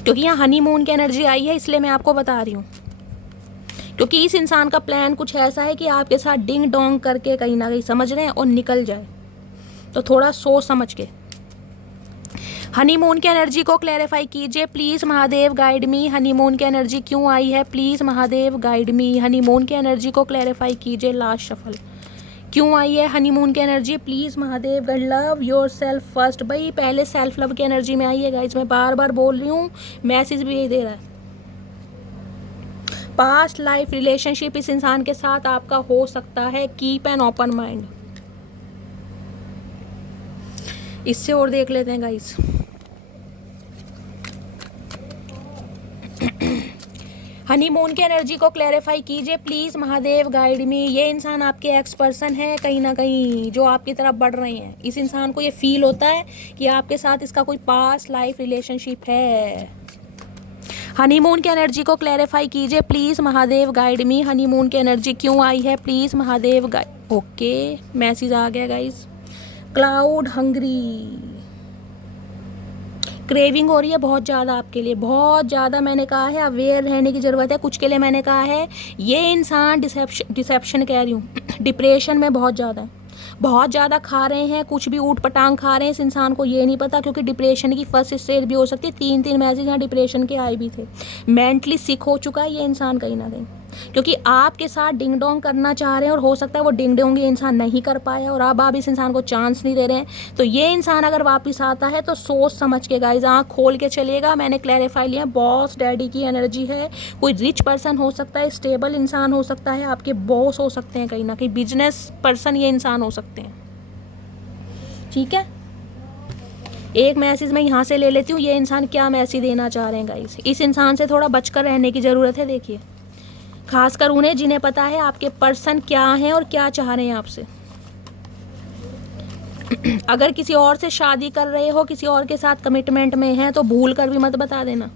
क्योंकि यहाँ हनीमून की एनर्जी आई है, इसलिए मैं आपको बता रही हूँ। क्योंकि इस इंसान का प्लान कुछ ऐसा है कि आपके साथ डिंग डोंग करके कहीं ना कहीं, समझ रहे हैं, और निकल जाए, तो थोड़ा सोच समझ के। हनीमून की एनर्जी को क्लैरिफाई कीजिए please Mahadev guide me. Honeymoon की एनर्जी क्यों आई है please Mahadev guide me. Honeymoon की एनर्जी को क्लैरिफाई कीजिए। लास्ट शफल, क्यों आई है हनीमून की energy please Mahadev guide. Love your self first, भाई पहले सेल्फ लव की एनर्जी में आई है गाइज। मैं बार बार बोल रही हूँ, मैसेज भी यही दे रहा है। पास्ट लाइफ रिलेशनशिप इस इंसान के साथ आपका हो सकता है, कीप एन ओपन माइंड। इससे और देख लेते हैं गाइस। हनीमून की एनर्जी को क्लैरिफाई कीजिए प्लीज महादेव, गाइड मी। ये इंसान आपके एक्स पर्सन है कहीं ना कहीं, जो आपकी तरफ बढ़ रहे हैं। इस इंसान को ये फील होता है कि आपके साथ इसका कोई पास्ट लाइफ रिलेशनशिप है। हनीमून की एनर्जी को क्लैरिफाई कीजिए please Mahadev, guide me. Honeymoon की एनर्जी क्यों आई है please Mahadev, guide. Okay, message आ गया गाइस। क्लाउड हंग्री, क्रेविंग हो रही है बहुत ज़्यादा आपके लिए, बहुत ज़्यादा। मैंने कहा है अवेयर रहने की ज़रूरत है। कुछ के लिए मैंने कहा है ये इंसान डिसेप्शन कह रही हूँ, डिप्रेशन में बहुत ज़्यादा है, बहुत ज़्यादा खा रहे हैं, कुछ भी ऊट पटांग खा रहे हैं। इस इंसान को ये नहीं पता, क्योंकि डिप्रेशन की फर्स्ट स्टेज भी हो सकती है। 3 मैसेज यहाँ डिप्रेशन के आए भी थे। मेंटली सिक हो चुका है ये इंसान कहीं ना कहीं, क्योंकि आपके साथ डिंग डोंग करना चाह रहे हैं और हो सकता है वो डिंग डोंग ये इंसान नहीं कर पाया और अब आप इस इंसान को चांस नहीं दे रहे हैं। तो ये इंसान अगर वापस आता है तो सोच समझ के गाइस, आँख खोल के चलिएगा। मैंने क्लैरिफाई लिया, बॉस डैडी की एनर्जी है। कोई रिच पर्सन हो सकता है, स्टेबल इंसान हो सकता है, आपके बॉस हो सकते हैं, कहीं ना कहीं बिजनेस पर्सन ये इंसान हो सकते हैं। ठीक है, एक मैसेज मैं यहाँ से ले लेती हूँ। ये इंसान क्या मैसेज देना चाह रहे हैं गाइस? इस इंसान से थोड़ा बचकर रहने की ज़रूरत है। देखिए, खासकर उन्हें जिन्हें पता है आपके पर्सन क्या हैं और क्या चाह रहे हैं आपसे। अगर किसी और से शादी कर रहे हो, किसी और के साथ कमिटमेंट में हैं, तो भूल कर भी मत बता देना।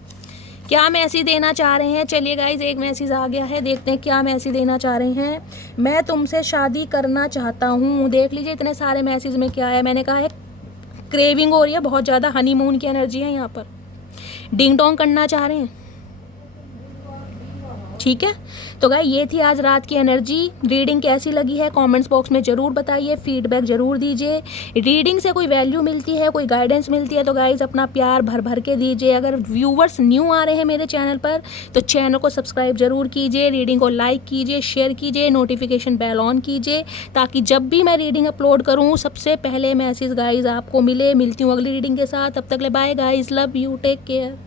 क्या मैसेज देना चाह रहे हैं? चलिए गाइज, एक मैसेज आ गया है, देखते हैं क्या मैसेज देना चाह रहे हैं। मैं तुमसे शादी करना चाहता हूँ। देख लीजिए इतने सारे मैसेज में क्या है। मैंने कहा है क्रेविंग हो रही है बहुत ज़्यादा, हनीमून की एनर्जी है यहाँ पर, डिंग डोंग करना चाह रहे हैं। ठीक है, तो गाइस ये थी आज रात की एनर्जी। रीडिंग कैसी लगी है कमेंट्स बॉक्स में ज़रूर बताइए, फीडबैक ज़रूर दीजिए। रीडिंग से कोई वैल्यू मिलती है, कोई गाइडेंस मिलती है तो गाइस अपना प्यार भर भर के दीजिए। अगर व्यूवर्स न्यू आ रहे हैं मेरे चैनल पर तो चैनल को सब्सक्राइब ज़रूर कीजिए, रीडिंग को लाइक कीजिए, शेयर कीजिए, नोटिफिकेशन बेल ऑन कीजिए, ताकि जब भी मैं रीडिंग अपलोड करूँ सबसे पहले मैसेज गाइस आपको मिले। मिलती हूँ अगली रीडिंग के साथ, तब तक ले bye guys, love you, take care.